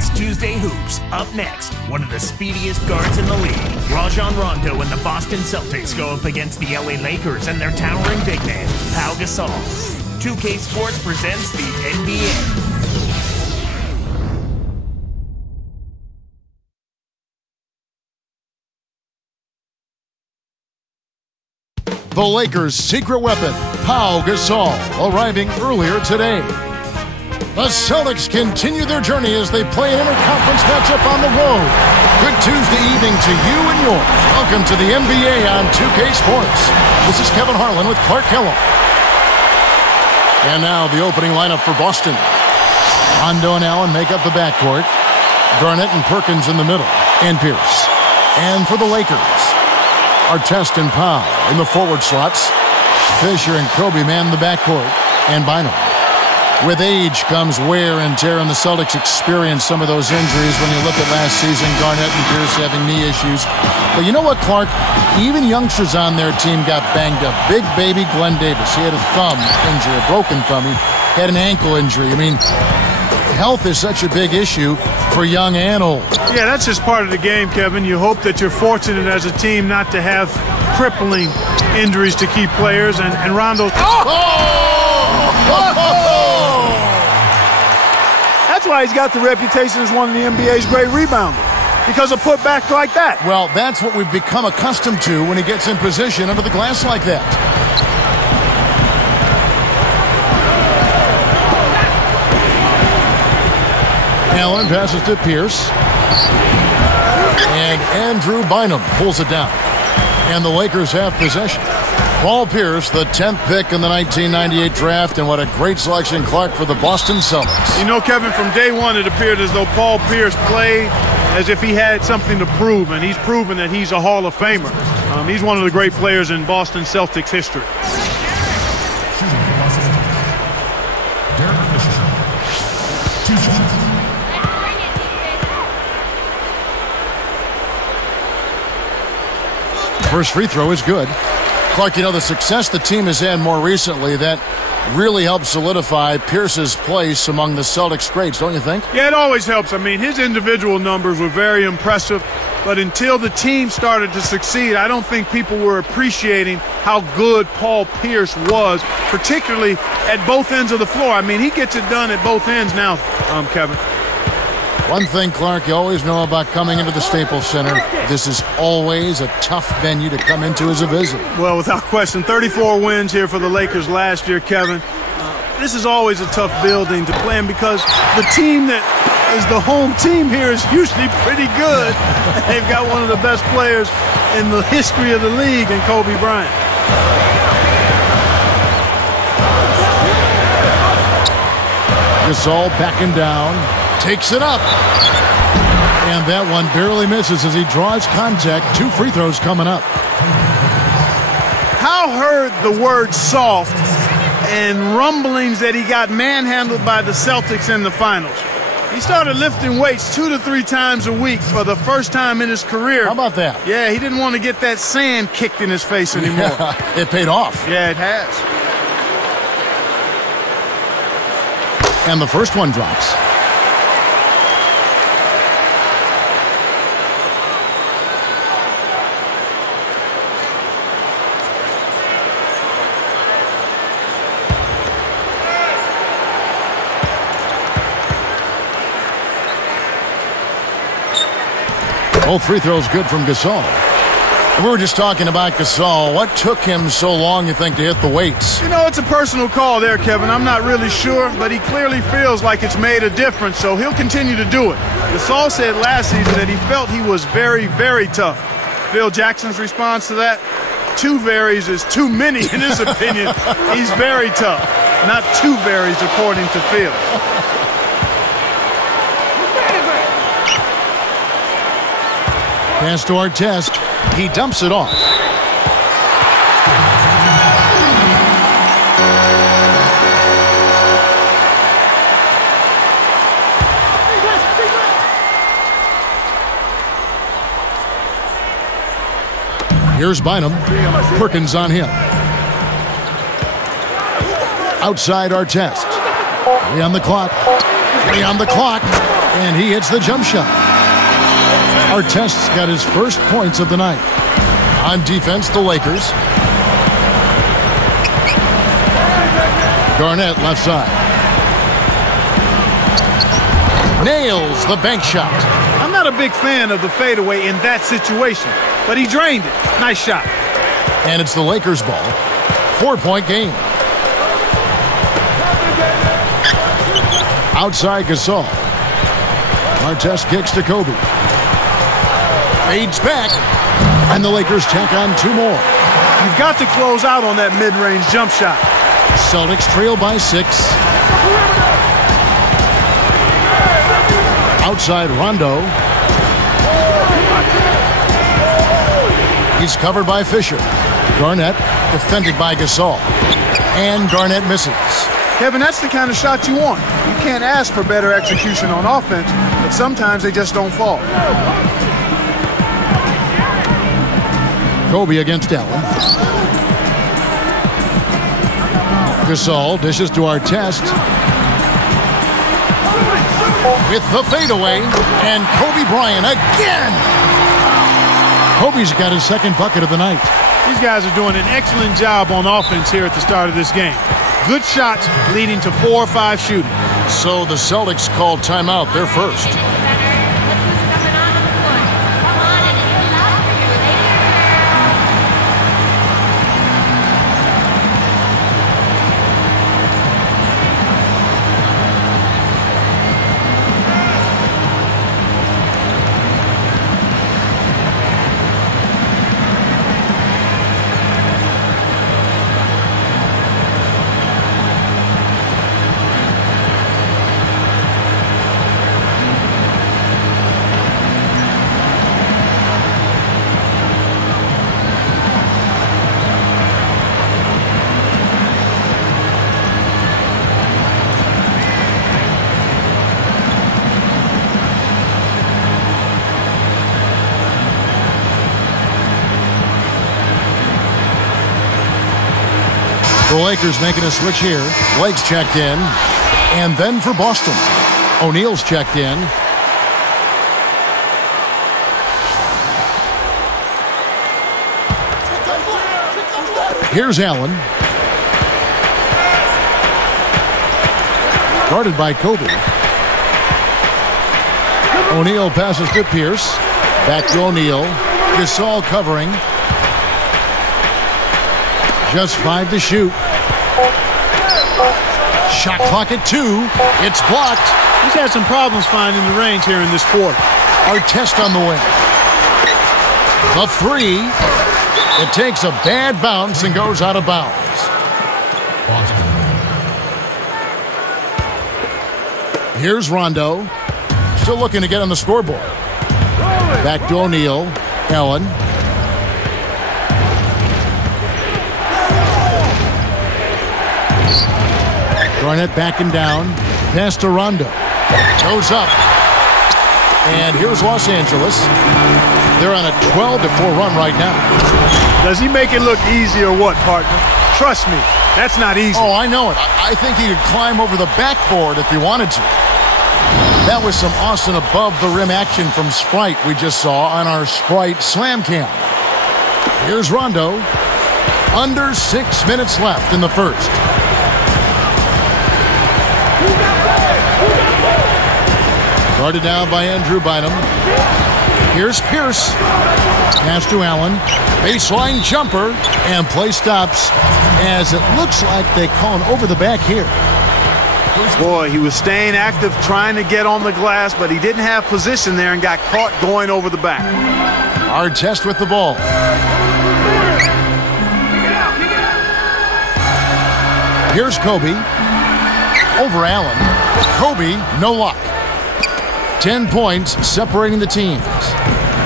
It's Tuesday Hoops. Up next, one of the speediest guards in the league. Rajon Rondo and the Boston Celtics go up against the LA Lakers and their towering big man, Pau Gasol. 2K Sports presents the NBA. The Lakers' secret weapon, Pau Gasol, arriving earlier today. The Celtics continue their journey as they play an interconference matchup on the road. Good Tuesday evening to you and yours. Welcome to the NBA on 2K Sports. This is Kevin Harlan with Clark Kellogg. And now the opening lineup for Boston. Rondo and Allen make up the backcourt. Garnett and Perkins in the middle. And Pierce. And for the Lakers, Artest and Pau in the forward slots. Fisher and Kobe man the backcourt. And Bynum. With age comes wear and tear, and the Celtics experience some of those injuries. When you look at last season, Garnett and Pierce having knee issues. But you know what, Clark? Even youngsters on their team got banged up. Big baby Glenn Davis, he had a thumb injury, a broken thumb. He had an ankle injury. I mean, health is such a big issue for young and old. Yeah, that's just part of the game, Kevin. You hope that you're fortunate as a team not to have crippling injuries to key players. And Rondo... That's why he's got the reputation as one of the NBA's great rebounders, because of putbacks like that. Well, that's what we've become accustomed to when he gets in position under the glass like that. Allen passes to Pierce. And Andrew Bynum pulls it down. And the Lakers have possession. Paul Pierce, the 10th pick in the 1998 draft, and what a great selection, Clark, for the Boston Celtics. You know, Kevin, from day one it appeared as though Paul Pierce played as if he had something to prove, and he's proven that he's a Hall of Famer. He's one of the great players in Boston Celtics history. First free throw is good. Clark, you know, the success the team has had more recently, that really helps solidify Pierce's place among the Celtics greats, don't you think? Yeah, it always helps. I mean, his individual numbers were very impressive, but until the team started to succeed, I don't think people were appreciating how good Paul Pierce was, particularly at both ends of the floor. I mean, he gets it done at both ends now, Kevin. One thing, Clark, you always know about coming into the Staples Center, this is always a tough venue to come into as a visitor. Well, without question, 34 wins here for the Lakers last year, Kevin. This is always a tough building to play in because the team that is the home team here is usually pretty good. They've got one of the best players in the history of the league in Kobe Bryant. Gasol backing down. Takes it up. And that one barely misses as he draws contact. 2 free throws coming up. How heard the word soft and rumblings that he got manhandled by the Celtics in the finals. He started lifting weights 2 to 3 times a week for the first time in his career. How about that? Yeah, he didn't want to get that sand kicked in his face anymore. Yeah, it paid off. Yeah, it has. And the first one drops. Both free throws good from Gasol. We were just talking about Gasol. What took him so long, you think, to hit the weights? You know, it's a personal call there, Kevin. I'm not really sure, but he clearly feels like it's made a difference, so he'll continue to do it. Gasol said last season that he felt he was very, very tough. Phil Jackson's response to that? 2 varies is too many, in his opinion. He's very tough. Not 2 varies, according to Phil. Pass to Artest. He dumps it off. Here's Bynum. Perkins on him. Outside Artest. 3 on the clock. 3 on the clock. And he hits the jump shot. Artest's got his first points of the night. On defense, the Lakers. Garnett left side. Nails the bank shot. I'm not a big fan of the fadeaway in that situation, but he drained it. Nice shot. And it's the Lakers' ball. 4-point game. Outside Gasol. Artest kicks to Kobe. Fades back. And the Lakers tack on 2 more. You've got to close out on that mid-range jump shot. Celtics trail by 6. Outside Rondo. He's covered by Fisher. Garnett defended by Gasol. And Garnett misses. Kevin, that's the kind of shot you want. You can't ask for better execution on offense, but sometimes they just don't fall. Kobe against Allen. Gasol dishes to Artest. With the fadeaway. And Kobe Bryant again. Kobe's got his second bucket of the night. These guys are doing an excellent job on offense here at the start of this game. Good shots leading to 4 or 5 shooting. So the Celtics called timeout. They're first. The Lakers making a switch here. Blake's checked in. And then for Boston, O'Neal's checked in. Here's Allen. Guarded by Kobe. O'Neal passes to Pierce. Back to O'Neal. Gasol covering. Just 5 to shoot. Shot clock at 2. It's blocked. He's had some problems finding the range here in this quarter. Artest on the wing. The 3. It takes a bad bounce and goes out of bounds. Here's Rondo. Still looking to get on the scoreboard. Back to O'Neal. Allen. Garnett backing down. Pass to Rondo. Goes up. And here's Los Angeles. They're on a 12-4 run right now. Does he make it look easy or what, partner? Trust me, that's not easy. Oh, I know it. I think he could climb over the backboard if he wanted to. That was some awesome above-the-rim action from Sprite we just saw on our Sprite Slam Cam. Here's Rondo. Under 6 minutes left in the first. Guarded down by Andrew Bynum. Here's Pierce. Pass to Allen. Baseline jumper. And play stops as it looks like they call an over the back here. Boy, he was staying active, trying to get on the glass, but he didn't have position there and got caught going over the back. Artest with the ball. Here's Kobe. Over Allen. Kobe, no luck. 10 points separating the teams.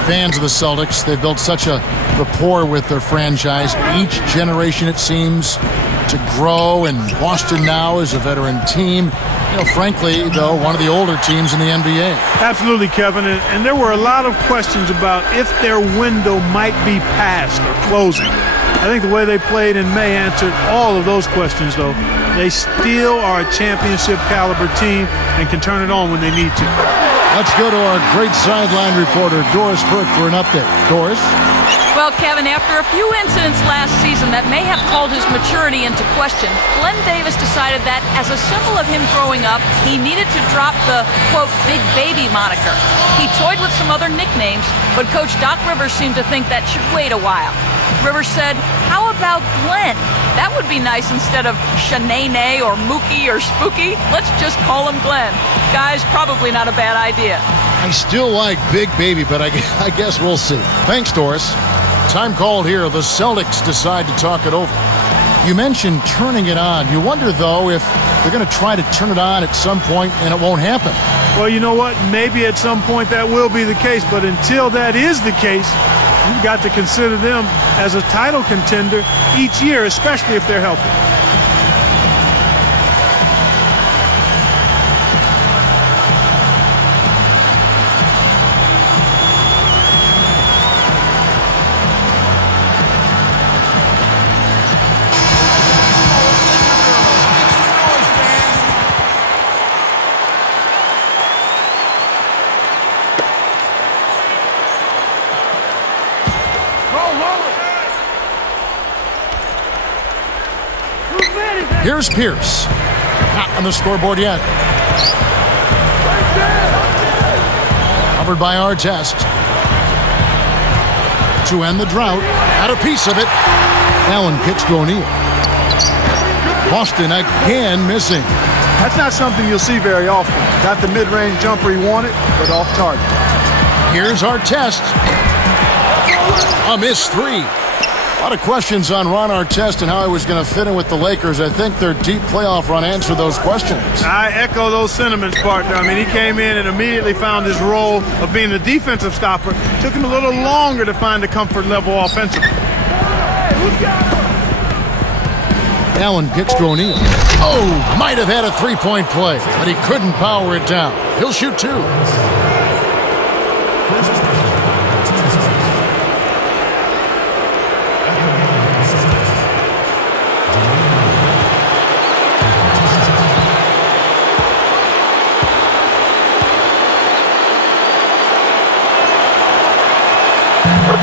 Fans of the Celtics, they've built such a rapport with their franchise. Each generation, it seems, to grow, and Boston now is a veteran team. You know, frankly, though, one of the older teams in the NBA. Absolutely, Kevin, and there were a lot of questions about if their window might be passed or closing. I think the way they played in May answered all of those questions, though. They still are a championship caliber team and can turn it on when they need to. Let's go to our great sideline reporter, Doris Burke, for an update. Doris? Well, Kevin, after a few incidents last season that may have called his maturity into question, Glenn Davis decided that as a symbol of him growing up, he needed to drop the, quote, big baby moniker. He toyed with some other nicknames, but Coach Doc Rivers seemed to think that should wait a while. Rivers said, how about Glenn? That would be nice instead of Shanae or Mookie or Spooky. Let's just call him Glenn. Guys, probably not a bad idea. I still like Big Baby, but I guess we'll see. Thanks, Doris. Time called here. The Celtics decide to talk it over. You mentioned turning it on. You wonder, though, if they're going to try to turn it on at some point and it won't happen. Well, you know what? Maybe at some point that will be the case, but until that is the case, you've got to consider them as a title contender each year, especially if they're healthy. Here's Pierce. Not on the scoreboard yet. Covered by Artest. To end the drought. Had a piece of it. Allen kicks to O'Neal. Boston again missing. That's not something you'll see very often. Got the mid-range jumper he wanted, but off target. Here's Artest. A missed three. A lot of questions on Ron Artest and how he was going to fit in with the Lakers. I think their deep playoff run answered those questions. I echo those sentiments, partner. I mean, he came in and immediately found his role of being a defensive stopper. Took him a little longer to find the comfort level offensively. Allen kicks to O'Neal. Oh, might have had a three-point play, but he couldn't power it down. He'll shoot two.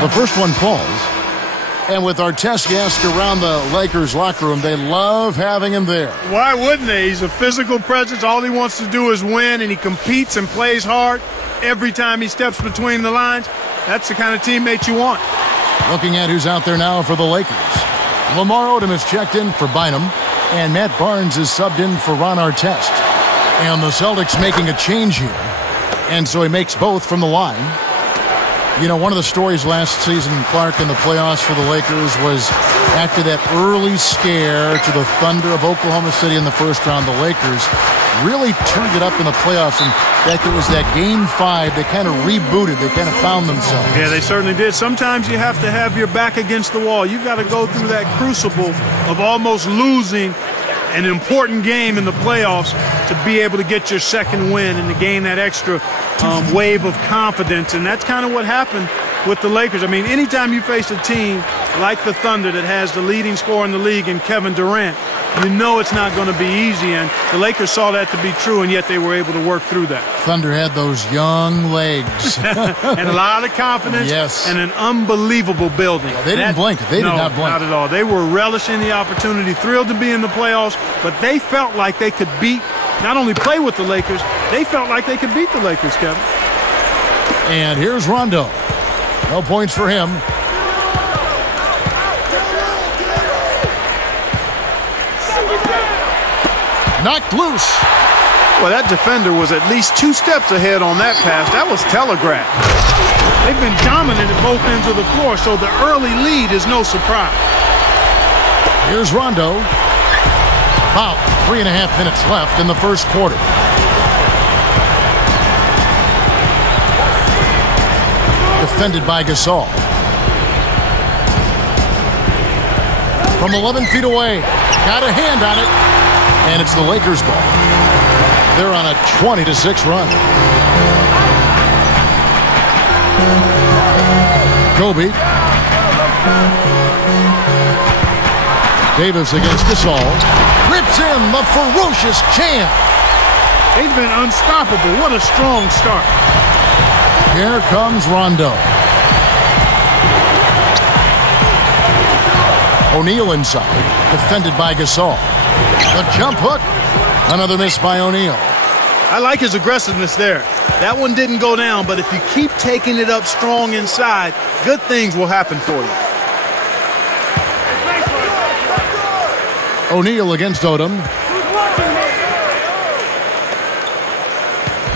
The first one falls. And with Artest gassed around the Lakers locker room, they love having him there. Why wouldn't they? He's a physical presence. All he wants to do is win, and he competes and plays hard every time he steps between the lines. That's the kind of teammate you want. Looking at who's out there now for the Lakers. Lamar Odom is checked in for Bynum, and Matt Barnes is subbed in for Ron Artest. And the Celtics making a change here. And so he makes both from the line. You know, one of the stories last season, Clark, in the playoffs for the Lakers was after that early scare to the Thunder of Oklahoma City in the first round, the Lakers really turned it up in the playoffs. In fact, it was that Game 5 they kind of rebooted. They kind of found themselves. Yeah, they certainly did. Sometimes you have to have your back against the wall. You've got to go through that crucible of almost losing an important game in the playoffs to be able to get your second win and to gain that extra wave of confidence. And that's kind of what happened with the Lakers. I mean, anytime you face a team like the Thunder that has the leading scorer in the league in Kevin Durant, you know it's not going to be easy. And the Lakers saw that to be true, and yet they were able to work through that. Thunder had those young legs. And a lot of confidence. Yes. And an unbelievable building. They didn't blink. They did not blink. Not at all. They were relishing the opportunity, thrilled to be in the playoffs, but they felt like they could not only play with the Lakers, they felt like they could beat the Lakers, Kevin. And here's Rondo. No points for him. Knocked loose. Well, that defender was at least 2 steps ahead on that pass. That was telegraphed. They've been dominant at both ends of the floor, so the early lead is no surprise. Here's Rondo. About 3.5 minutes left in the first quarter. Defended by Gasol. From 11 feet away. Got a hand on it. And it's the Lakers' ball. They're on a 20-6 run. Kobe. Davis against Gasol. Rips in the ferocious champ. They've been unstoppable. What a strong start. Here comes Rondo. O'Neal inside, defended by Gasol. The jump hook. Another miss by O'Neal. I like his aggressiveness there. That one didn't go down, but if you keep taking it up strong inside, good things will happen for you. O'Neal against Odom.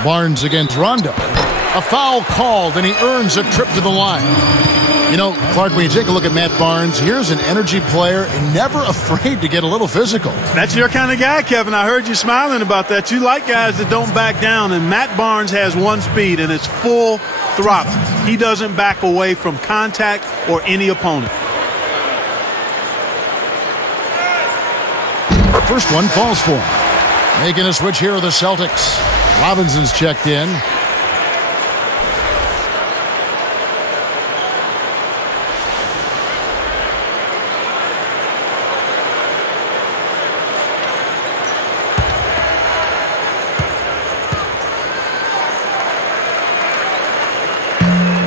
Barnes against Rondo. A foul called, and he earns a trip to the line. You know, Clark, when you take a look at Matt Barnes, here's an energy player and never afraid to get a little physical. That's your kind of guy, Kevin. I heard you smiling about that. You like guys that don't back down, and Matt Barnes has one speed, and it's full throttle. He doesn't back away from contact or any opponent. First one falls for him. Making a switch here are the Celtics. Robinson's checked in.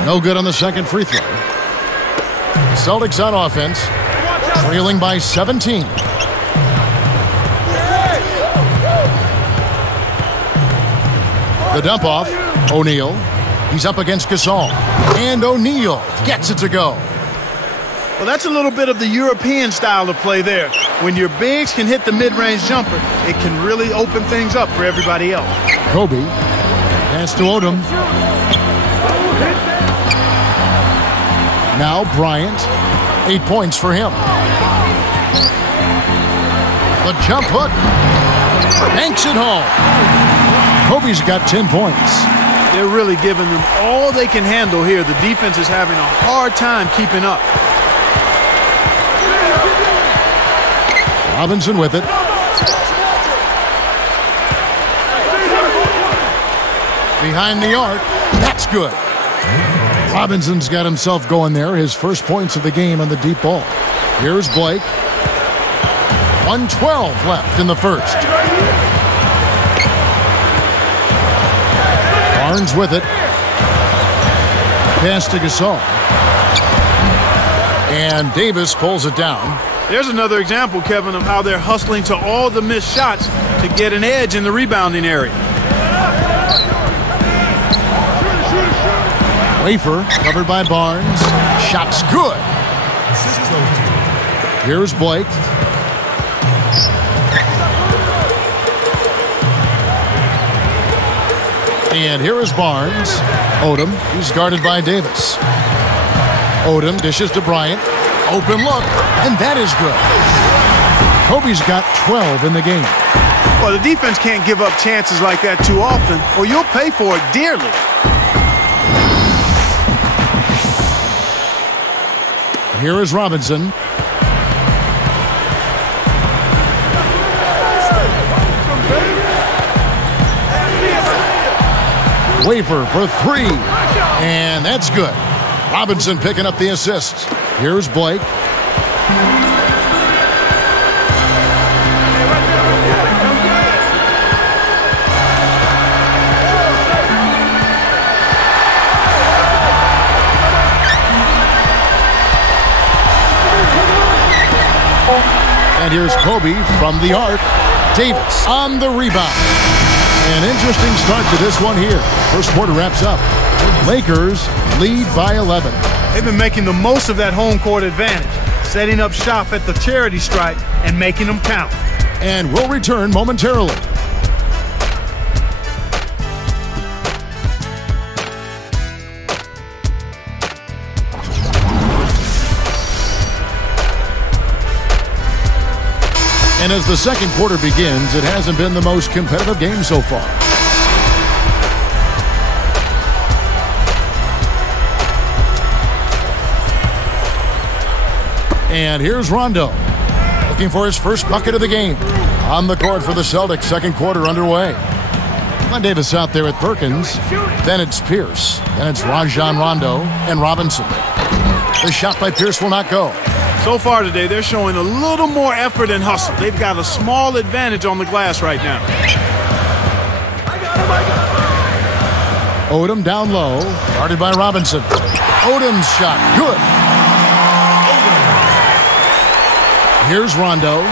No good on the second free throw. Celtics on offense, trailing by 17. The dump off, O'Neal. He's up against Gasol. And O'Neal gets it to go. Well, that's a little bit of the European style of play there. When your bigs can hit the mid-range jumper, it can really open things up for everybody else. Kobe, pass to Odom. Now Bryant, 8 points for him. The jump hook, banks it home. Kobe's got 10 points. They're really giving them all they can handle here. The defense is having a hard time keeping up. Robinson with it. Behind the arc, that's good. Robinson's got himself going there. His first points of the game on the deep ball. Here's Blake. 1:12 left in the first. Barnes with it. Pass to Gasol. And Davis pulls it down. There's another example, Kevin, of how they're hustling to all the missed shots to get an edge in the rebounding area. Wafer covered by Barnes. Shot's good. Here's Blake. And here is Barnes. Odom, he's guarded by Davis. Odom dishes to Bryant. Open look, and that is good. Kobe's got 12 in the game. Well, the defense can't give up chances like that too often, or you'll pay for it dearly. Here is Robinson. Wafer for three. And that's good. Robinson picking up the assist. Here's Blake. And here's Kobe from the arc. Davis on the rebound. An interesting start to this one here. First quarter wraps up. Lakers lead by 11. They've been making the most of that home court advantage, setting up shop at the charity stripe and making them count. And we'll return momentarily. And as the second quarter begins, it hasn't been the most competitive game so far. And here's Rondo, looking for his first bucket of the game. On the court for the Celtics, second quarter underway. Glenn Davis out there with Perkins. Then it's Pierce. Then it's Rajon Rondo and Robinson. The shot by Pierce will not go. So far today, they're showing a little more effort and hustle. They've got a small advantage on the glass right now. Odom down low, guarded by Robinson. Odom's shot, good. Here's Rondo.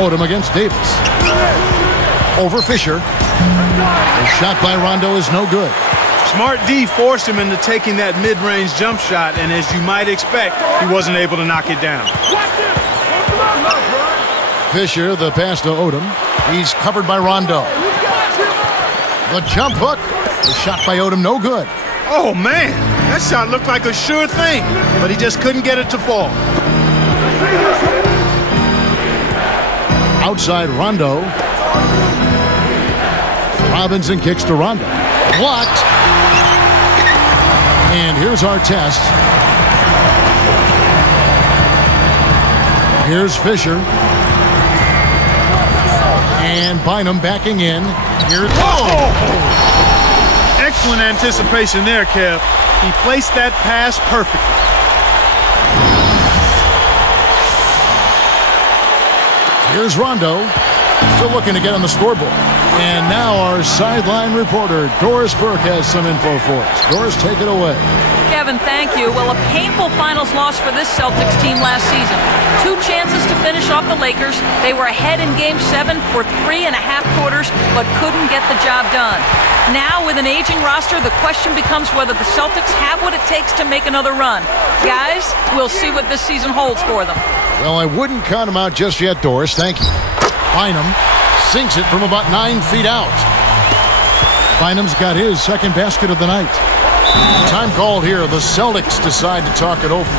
Odom against Davis. Over Fisher. The shot by Rondo is no good. Smart D forced him into taking that mid-range jump shot, and as you might expect, he wasn't able to knock it down. Fisher, the pass to Odom. He's covered by Rondo. The jump hook. The shot by Odom, no good. Oh, man. That shot looked like a sure thing, but he just couldn't get it to fall. Outside Rondo. Robinson kicks to Rondo. Blocked. And here's our test. Here's Fisher. And Bynum backing in. Here's... Excellent anticipation there, Kev. He placed that pass perfectly. Here's Rondo. Still looking to get on the scoreboard. And now our sideline reporter, Doris Burke, has some info for us. Doris, take it away. Kevin, thank you. Well, a painful finals loss for this Celtics team last season. 2 chances to finish off the Lakers. They were ahead in Game 7 for 3.5 quarters, but couldn't get the job done. Now, with an aging roster, the question becomes whether the Celtics have what it takes to make another run. Guys, we'll see what this season holds for them. Well, I wouldn't count them out just yet, Doris. Thank you. Bynum sinks it from about 9 feet out. Bynum's got his second basket of the night. Time called here. The Celtics decide to talk it over.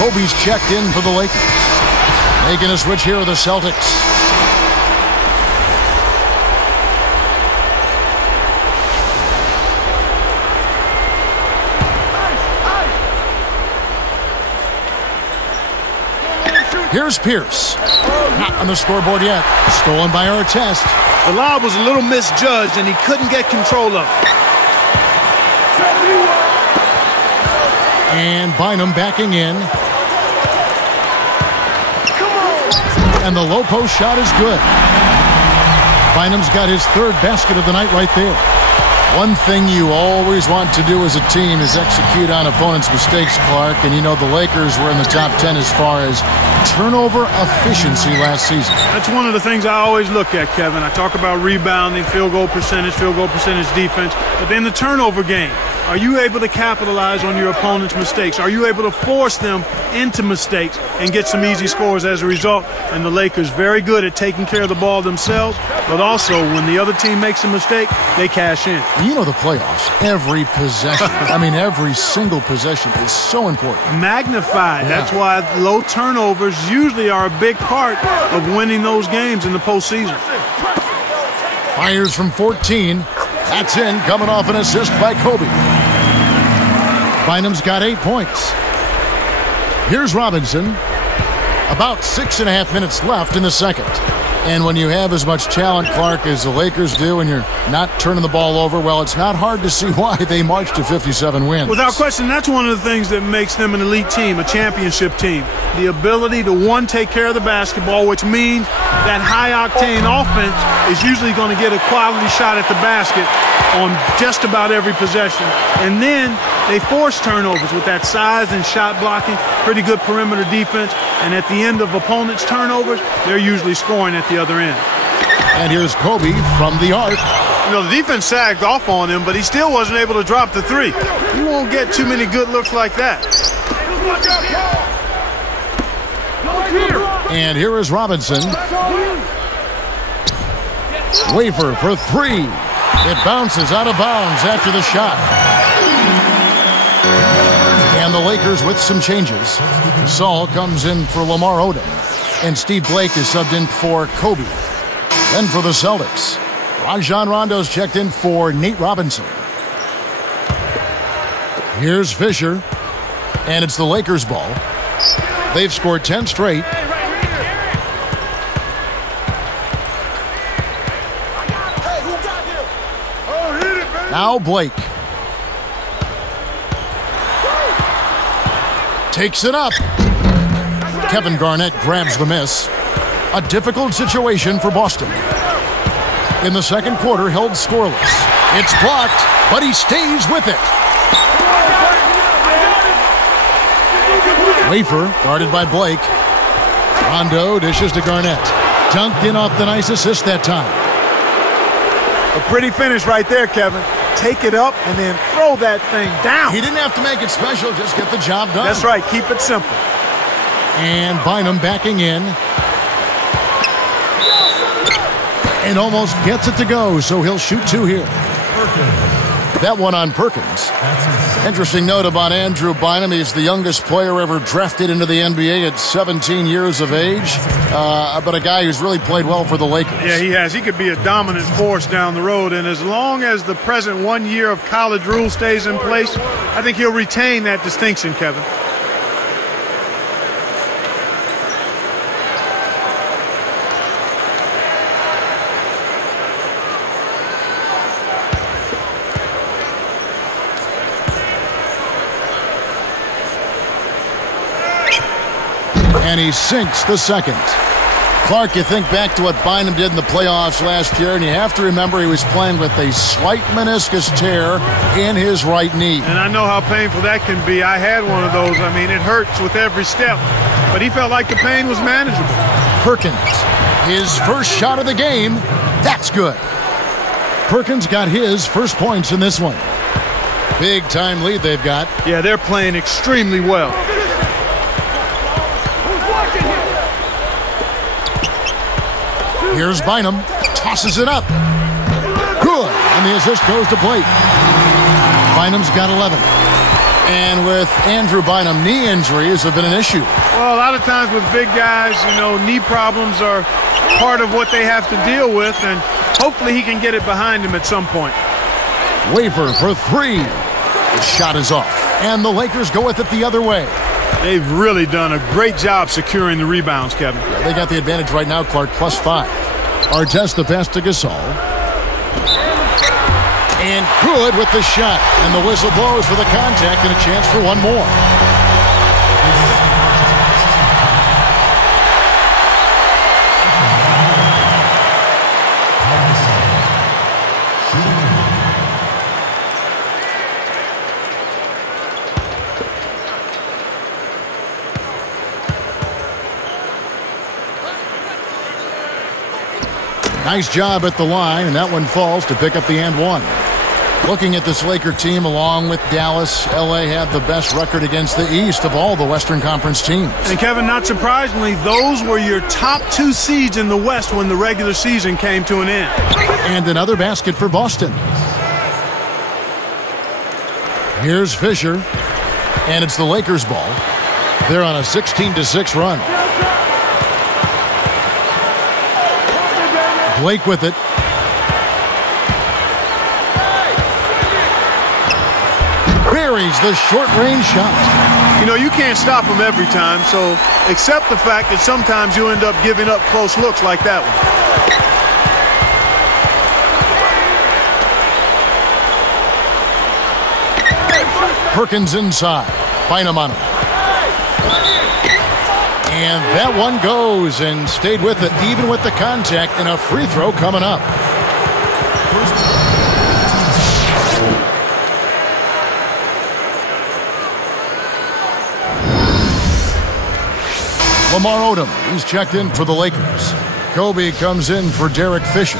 Kobe's checked in for the Lakers. Making a switch here with the Celtics. Here's Pierce. Not on the scoreboard yet. Stolen by Artest. The lob was a little misjudged, and he couldn't get control of it. And Bynum backing in. And the low post shot is good. Bynum's got his 3rd basket of the night right there. One thing you always want to do as a team is execute on opponents' mistakes, Clark. And you know the Lakers were in the top 10 as far as turnover efficiency last season. That's one of the things I always look at, Kevin. I talk about rebounding, field goal percentage defense, but then the turnover game. Are you able to capitalize on your opponent's mistakes? Are you able to force them into mistakes and get some easy scores as a result? And the Lakers very good at taking care of the ball themselves, but also when the other team makes a mistake, they cash in. You know the playoffs, every possession, I mean every single possession is so important. Magnified. Yeah. That's why low turnovers usually are a big part of winning those games in the postseason. Fires from 14. That's in, coming off an assist by Kobe. Bynum's got 8 points. Here's Robinson. About 6.5 minutes left in the second. And when you have as much talent, Clark, as the Lakers do, and you're not turning the ball over, well, it's not hard to see why they marched to 57 wins. Without question, that's one of the things that makes them an elite team, a championship team. The ability to, one, take care of the basketball, which means that high-octane offense is usually going to get a quality shot at the basket on just about every possession. And then They force turnovers with that size and shot blocking, pretty good perimeter defense, and at the end of opponents' turnovers, they're usually scoring at the other end. And here's Kobe from the arc. You know, the defense sagged off on him, but he still wasn't able to drop the three. You won't get too many good looks like that. And here is Robinson. Wafer for three. It bounces out of bounds after the shot. And the Lakers with some changes. Saul comes in for Lamar Odom. And Steve Blake is subbed in for Kobe. Then for the Celtics, Rajon Rondo's checked in for Nate Robinson. Here's Fisher. And it's the Lakers' ball. They've scored 10 straight. Now Blake. Takes it up. Kevin Garnett grabs the miss. A difficult situation for Boston. In the second quarter, held scoreless. It's blocked, but he stays with it. Wafer, guarded by Blake. Rondo dishes to Garnett. Dunked in off the nice assist that time. A pretty finish right there, Kevin. Take it up and then throw that thing down. He didn't have to make it special, just get the job done. That's right, keep it simple. And Bynum backing in. And almost gets it to go, so he'll shoot two here. That one on Perkins. Interesting note about Andrew Bynum. He's the youngest player ever drafted into the NBA at 17 years of age, but a guy who's really played well for the Lakers. Yeah, he has. He could be a dominant force down the road, and as long as the present 1 year of college rule stays in place, I think he'll retain that distinction, Kevin. And he sinks the second. Clark, you think back to what Bynum did in the playoffs last year, and you have to remember he was playing with a slight meniscus tear in his right knee. And I know how painful that can be. I had one of those. I mean, it hurts with every step. But he felt like the pain was manageable. Perkins, his first shot of the game. That's good. Perkins got his first points in this one. Big time lead they've got. Yeah, they're playing extremely well. Here's Bynum, tosses it up. Good, and the assist goes to Blake. Bynum's got 11. And with Andrew Bynum, knee injuries have been an issue. Well, a lot of times with big guys, you know, knee problems are part of what they have to deal with, and hopefully he can get it behind him at some point. Wafer for three. The shot is off, and the Lakers go with it the other way. They've really done a great job securing the rebounds, Kevin. Yeah, they got the advantage right now, Clark, +5. Artest the pass to Gasol. And good with the shot. And the whistle blows for the contact and a chance for one more. Nice job at the line, and that one falls to pick up the and one. Looking at this Laker team, along with Dallas, LA had the best record against the East of all the Western Conference teams. And Kevin, not surprisingly, those were your top two seeds in the West when the regular season came to an end. And another basket for Boston. Here's Fisher, and it's the Lakers' ball. They're on a 16-6 run. Blake with it. Buries the short-range shot. You know, you can't stop him every time, so accept the fact that sometimes you end up giving up close looks like that one. Perkins inside. Bynum on him. And that one goes and stayed with it, even with the contact, and a free throw coming up. Lamar Odom, he's checked in for the Lakers. Kobe comes in for Derek Fisher.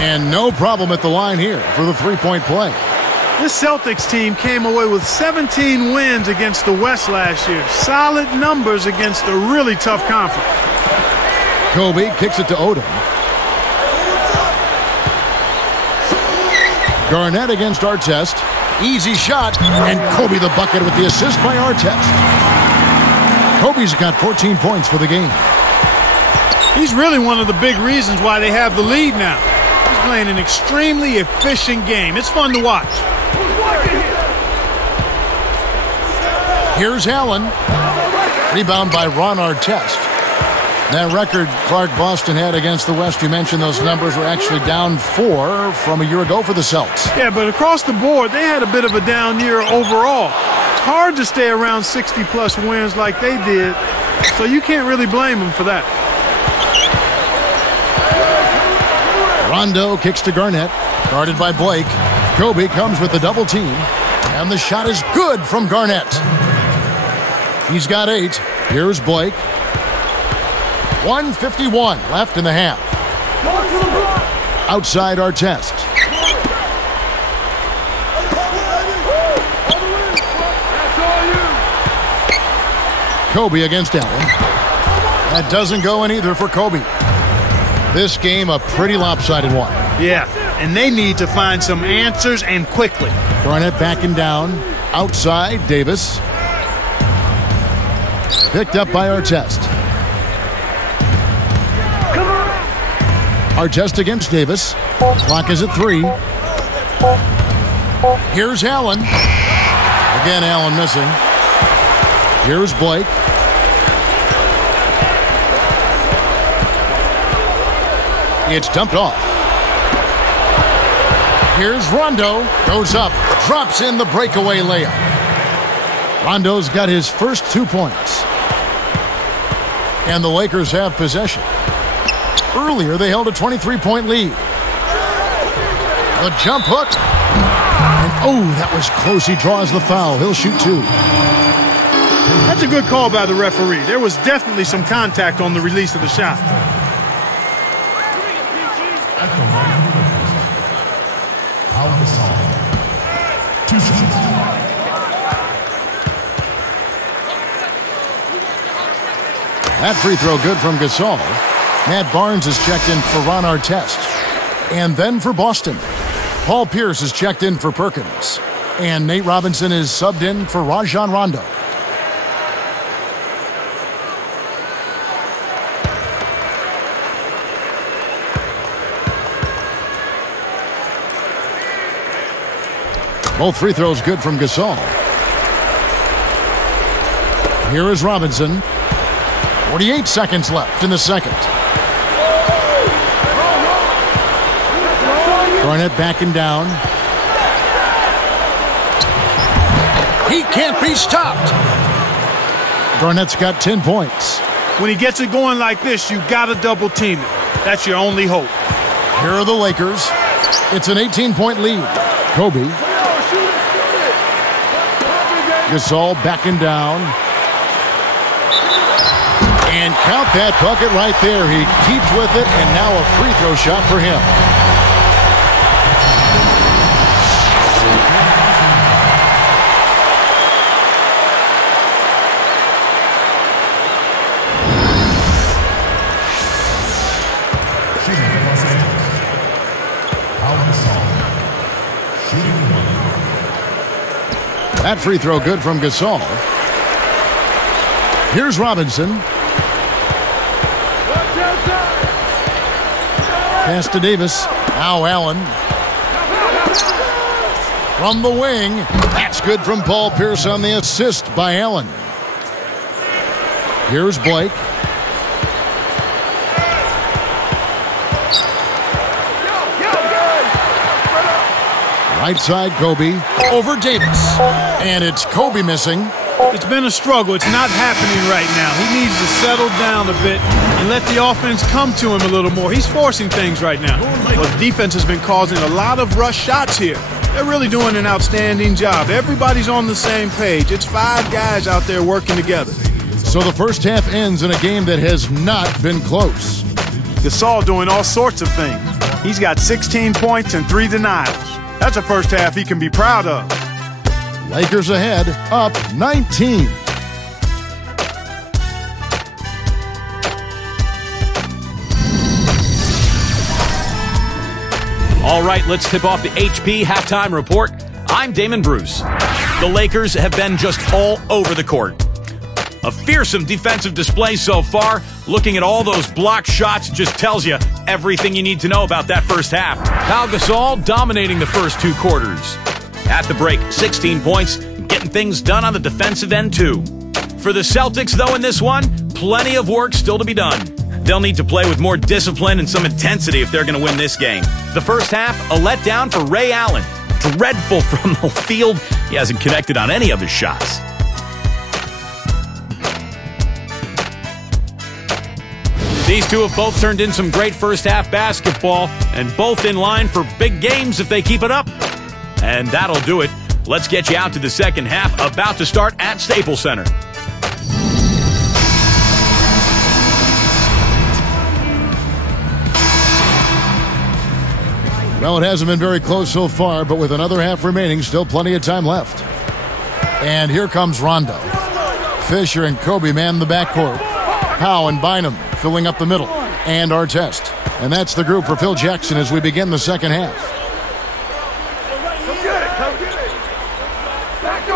And no problem at the line here for the three-point play. This Celtics team came away with 17 wins against the West last year. Solid numbers against a really tough conference. Kobe kicks it to Odom. Garnett against Artest. Easy shot, and Kobe the bucket with the assist by Artest. Kobe's got 14 points for the game. He's really one of the big reasons why they have the lead now. He's playing an extremely efficient game. It's fun to watch. Here's Allen. Rebound by Ron Artest. That record Clark Boston had against the West, you mentioned those numbers were actually down 4 from a year ago for the Celts. Yeah, but across the board, they had a bit of a down year overall. It's hard to stay around 60-plus wins like they did, so you can't really blame them for that. Rondo kicks to Garnett, guarded by Blake. Kobe comes with the double team, and the shot is good from Garnett. He's got 8. Here's Blake. 1:51 left in the half. Outside Artest. Kobe against Allen. That doesn't go in either for Kobe. This game a pretty lopsided one. Yeah, and they need to find some answers and quickly. Garnett backing down. Outside Davis. Picked up by Artest. Artest against Davis. Clock is at 3. Here's Allen. Again, Allen missing. Here's Blake. It's dumped off. Here's Rondo. Goes up. Drops in the breakaway layup. Rondo's got his first 2 points. And the Lakers have possession. Earlier, they held a 23-point lead. The jump hook. And oh, that was close. He draws the foul. He'll shoot 2. That's a good call by the referee. There was definitely some contact on the release of the shot. That free throw good from Gasol. Matt Barnes is checked in for Ron Artest. And then for Boston, Paul Pierce is checked in for Perkins. And Nate Robinson is subbed in for Rajon Rondo. Both free throws good from Gasol. Here is Robinson. 48 seconds left in the second. Garnett backing down. He can't be stopped. Garnett's got 10 points. When he gets it going like this, you got to double team it. That's your only hope. Here are the Lakers. It's an 18-point lead. Kobe. Gasol backing down. And count that bucket right there. He keeps with it, and now a free throw shot for him. That free throw good from Gasol. Here's Robinson. Pass to Davis. Now Allen. From the wing. That's good from Paul Pierce on the assist by Allen. Here's Blake. Right side, Kobe. Over Davis. And it's Kobe missing. It's been a struggle. It's not happening right now. He needs to settle down a bit and let the offense come to him a little more. He's forcing things right now. Well, the defense has been causing a lot of rush shots here. They're really doing an outstanding job. Everybody's on the same page. It's 5 guys out there working together. So the first half ends in a game that has not been close. Gasol doing all sorts of things. He's got 16 points and 3 denials. That's a first half he can be proud of. Lakers ahead, up 19. All right, let's tip off the HP halftime report. I'm Damon Bruce. The Lakers have been just all over the court. A fearsome defensive display so far. Looking at all those blocked shots just tells you everything you need to know about that first half. Pau Gasol dominating the first 2 quarters. At the break, 16 points, getting things done on the defensive end too. For the Celtics, though, in this one, plenty of work still to be done. They'll need to play with more discipline and some intensity if they're going to win this game. The first half, a letdown for Ray Allen. Dreadful from the field. He hasn't connected on any of his shots. These two have both turned in some great first half basketball and both in line for big games if they keep it up. And that'll do it. Let's get you out to the second half, about to start at Staples Center. Well, it hasn't been very close so far, but with another half remaining, still plenty of time left. And here comes Rondo. Fisher and Kobe man the backcourt. Howe and Bynum filling up the middle. And Artest. And that's the group for Phil Jackson as we begin the second half.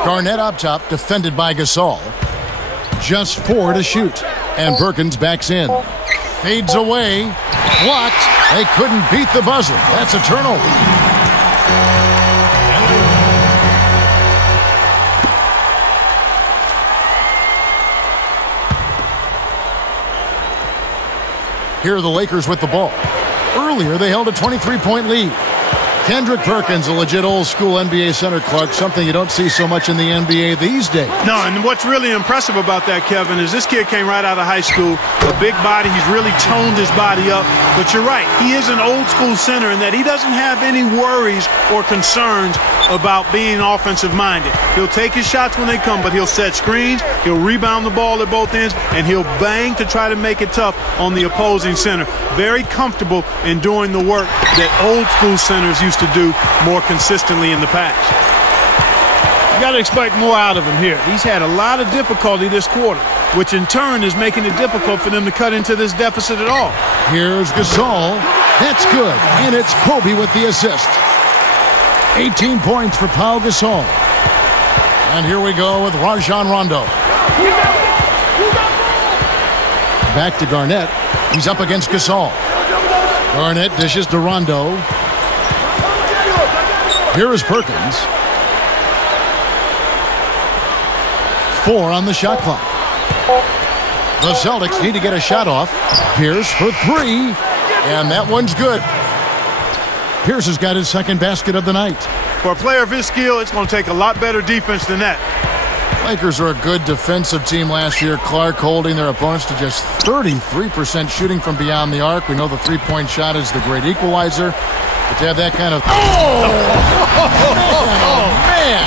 Garnett up top, defended by Gasol. Just 4 to shoot. And Perkins backs in. Fades away. Blocked. They couldn't beat the buzzer. That's a turnover. Here are the Lakers with the ball. Earlier, they held a 23-point lead. Kendrick Perkins, a legit old-school NBA center, Clark, something you don't see so much in the NBA these days. No, and what's really impressive about that, Kevin, is this kid came right out of high school, a big body. He's really toned his body up. But you're right, he is an old-school center in that he doesn't have any worries or concerns about being offensive-minded. He'll take his shots when they come, but he'll set screens, he'll rebound the ball at both ends, and he'll bang to try to make it tough on the opposing center. Very comfortable in doing the work that old-school centers used to do more consistently in the past. You got to expect more out of him here. He's had a lot of difficulty this quarter, which in turn is making it difficult for them to cut into this deficit at all. Here's Gasol. That's good. And it's Kobe with the assist. 18 points for Pau Gasol. And here we go with Rajon Rondo. Back to Garnett. He's up against Gasol. Garnett dishes to Rondo. Here is Perkins. 4 on the shot clock. The Celtics need to get a shot off. Pierce for 3. And that one's good. Pierce has got his second basket of the night. For a player of his skill, it's going to take a lot better defense than that. Lakers are a good defensive team last year. Clark holding their opponents to just 33% shooting from beyond the arc. We know the three-point shot is the great equalizer. But to have that kind of... Oh, man!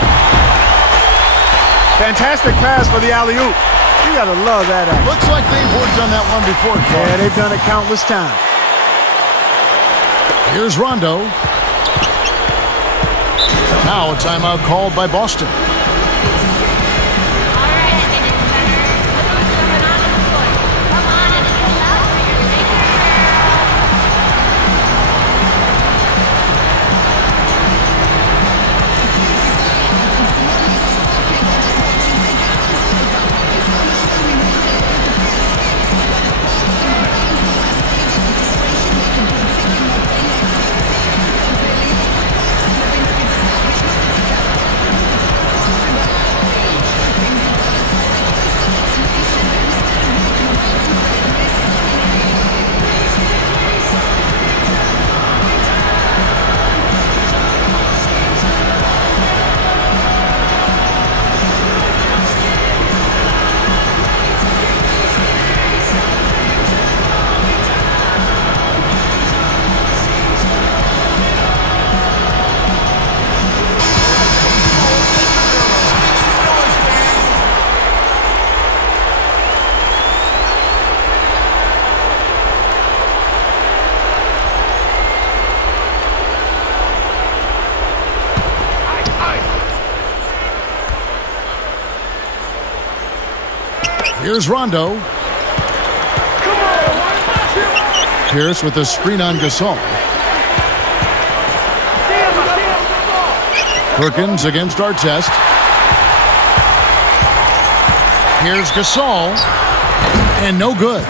Fantastic pass for the alley-oop. You got to love that act. Looks like they've worked on that one before, Clark. Yeah, they've done it countless times. Here's Rondo. Now a timeout called by Boston. Here's Rondo. Pierce with the screen on Gasol. Perkins against Artest. Here's Gasol. And no good.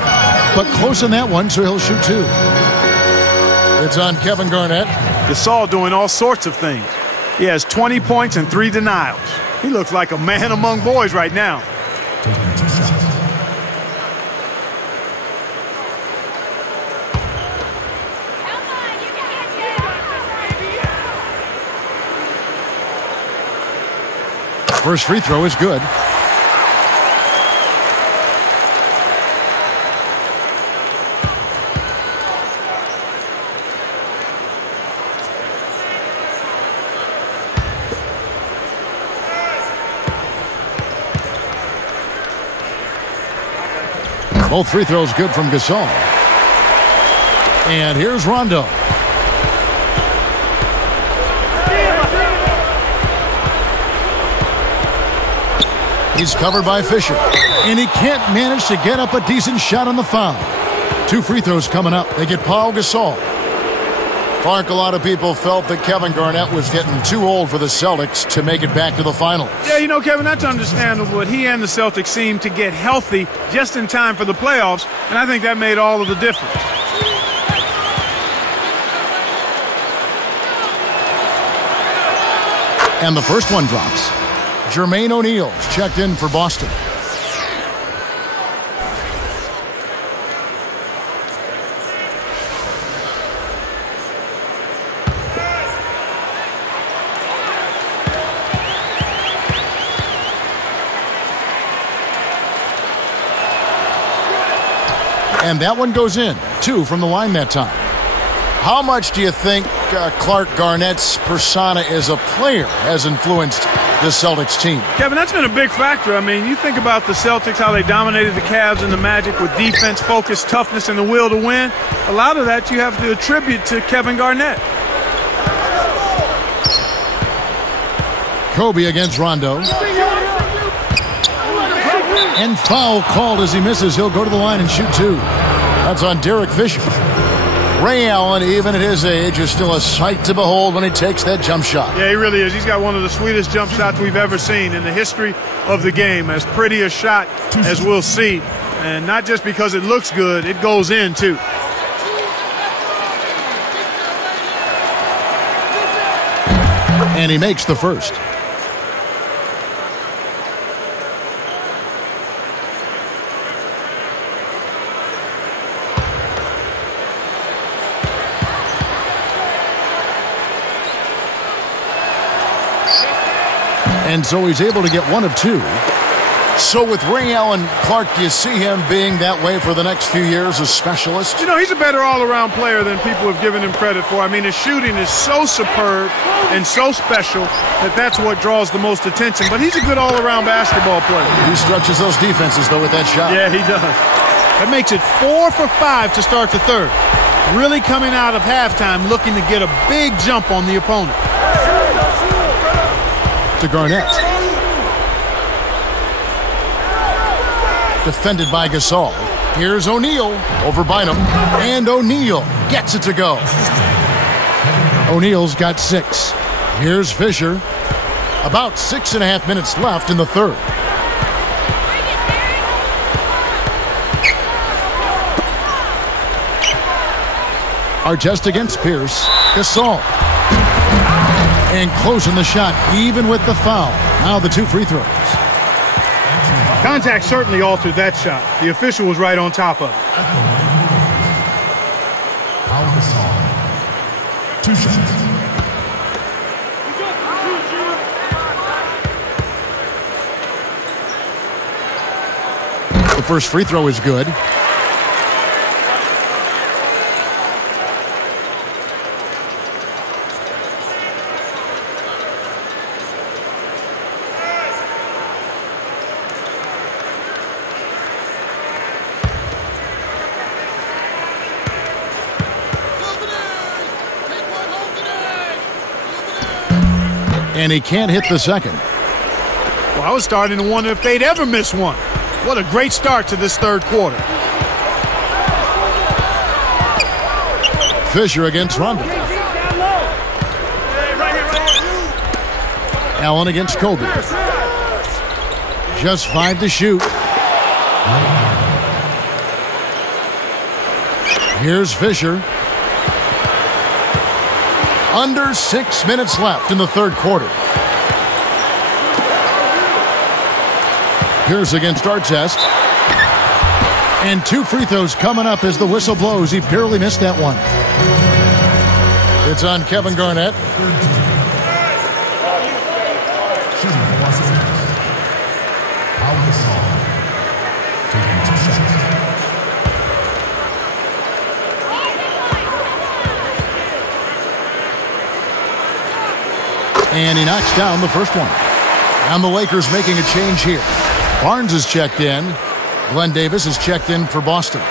But close in that one, so he'll shoot two. It's on Kevin Garnett. Gasol doing all sorts of things. He has 20 points and 3 denials. He looks like a man among boys right now. First free throw is good. Both free throws good from Gasol. And here's Rondo. He's covered by Fisher. And he can't manage to get up a decent shot on the foul. 2 free throws coming up. They get Paul Gasol. Clark, a lot of people felt that Kevin Garnett was getting too old for the Celtics to make it back to the finals. Yeah, you know, Kevin, that's understandable. But he and the Celtics seemed to get healthy just in time for the playoffs, and I think that made all of the difference. And the first one drops. Jermaine O'Neal's checked in for Boston. And that one goes in. 2 from the line that time. How much do you think Clark Garnett's persona as a player has influenced the Celtics team? Kevin, that's been a big factor. I mean, you think about the Celtics, how they dominated the Cavs and the Magic with defense, focus, toughness, and the will to win. A lot of that you have to attribute to Kevin Garnett. Kobe against Rondo. And foul called as he misses. He'll go to the line and shoot 2. That's on Derek Fisher. Ray Allen, even at his age, is still a sight to behold when he takes that jump shot. Yeah, he really is. He's got one of the sweetest jump shots we've ever seen in the history of the game. As pretty a shot as we'll see. And not just because it looks good, it goes in, too. And he makes the first. And so he's able to get 1 of 2. So with Ray Allen, Clark, do you see him being that way for the next few years, a specialist? You know, he's a better all-around player than people have given him credit for. I mean, his shooting is so superb and so special that that's what draws the most attention. But he's a good all-around basketball player. He stretches those defenses, though, with that shot. Yeah, he does. That makes it 4 for 5 to start the third. Really coming out of halftime looking to get a big jump on the opponent. To Garnett. Defended by Gasol. Here's O'Neal over Bynum. And O'Neal gets it to go. O'Neal's got 6. Here's Fisher. About 6.5 minutes left in the third. Artest against Pierce. Gasol. And closing the shot, even with the foul. Now the 2 free throws. Contact certainly altered that shot. The official was right on top of it. 2 shots. The first free throw is good. And he can't hit the second. Well, I was starting to wonder if they'd ever miss one. What a great start to this third quarter. Fisher against Rondo. Allen against Kobe. Just 5 to shoot. Here's Fisher. Under 6 minutes left in the third quarter. Pierce against Artest. And 2 free throws coming up as the whistle blows. He barely missed that one. It's on Kevin Garnett. And he knocks down the first one. And the Lakers making a change here. Barnes is checked in. Glenn Davis is checked in for Boston.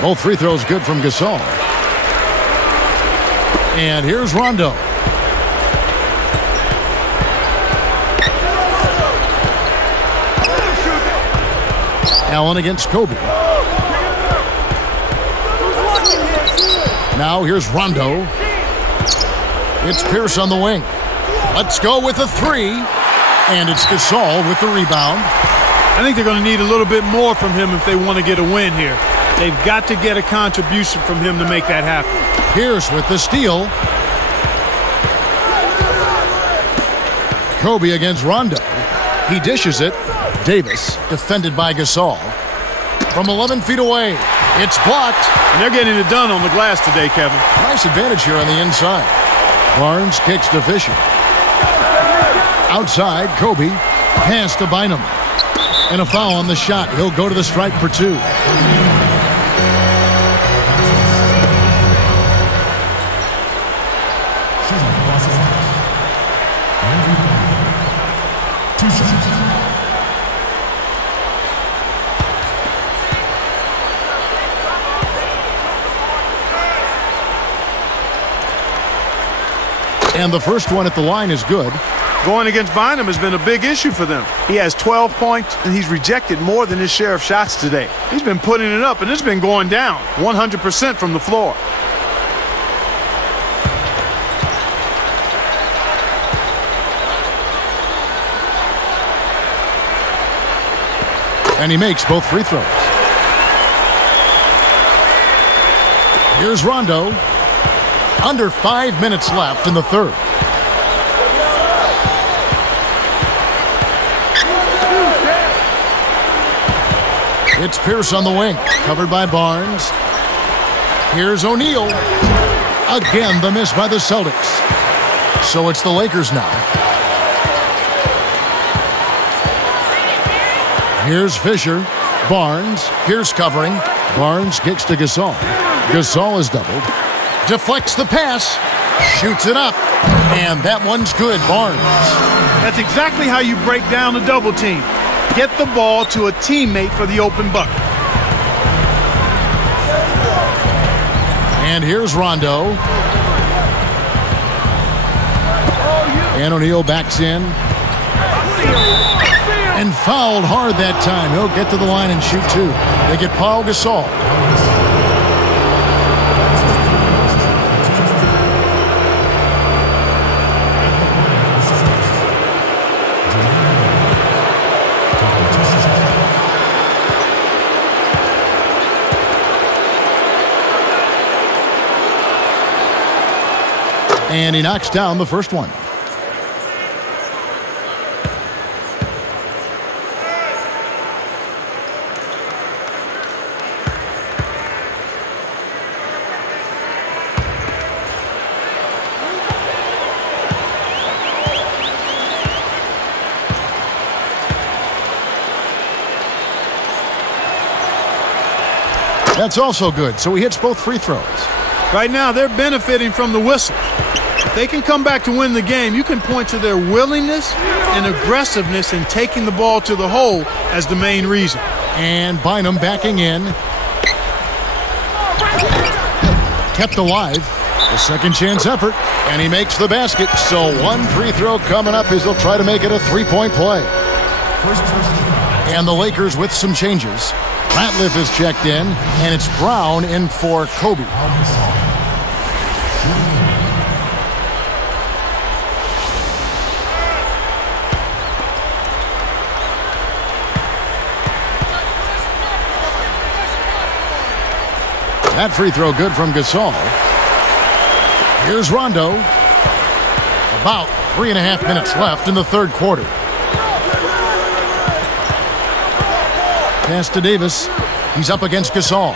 Both free throws good from Gasol. And here's Rondo. Allen against Kobe. Now here's Rondo. It's Pierce on the wing. Let's go with a 3. And it's Gasol with the rebound. I think they're going to need a little bit more from him if they want to get a win here. They've got to get a contribution from him to make that happen. Pierce with the steal. Kobe against Rondo. He dishes it. Davis, defended by Gasol. From 11 feet away, it's blocked. And they're getting it done on the glass today, Kevin. Nice advantage here on the inside. Barnes kicks to Fisher. Outside, Kobe. Pass to Bynum. And a foul on the shot. He'll go to the stripe for 2. And the first one at the line is good. Going against Bynum has been a big issue for them. He has 12 points, and he's rejected more than his share of shots today. He's been putting it up, and it's been going down 100% from the floor. And he makes both free throws. Here's Rondo. Under 5 minutes left in the third. It's Pierce on the wing, covered by Barnes. Here's O'Neal. Again, the miss by the Celtics. So it's the Lakers now. Here's Fisher. Barnes. Pierce covering. Barnes kicks to Gasol. Gasol is doubled. Deflects the pass, shoots it up, and that one's good, Barnes. That's exactly how you break down a double team. Get the ball to a teammate for the open bucket. And here's Rondo. And O'Neal backs in. And fouled hard that time. He'll get to the line and shoot 2. They get Paul Gasol. And he knocks down the first one. That's also good, so he hits both free throws. Right now, they're benefiting from the whistle. If they can come back to win the game, you can point to their willingness and aggressiveness in taking the ball to the hole as the main reason. And Bynum backing in. Kept alive. A second chance effort. And he makes the basket. So one free throw coming up as they'll try to make it a three-point play. And the Lakers with some changes. Ratliff is checked in, and it's Brown in for Kobe. That free throw good from Gasol. Here's Rondo. About 3.5 minutes left in the third quarter. Pass to Davis. He's up against Gasol.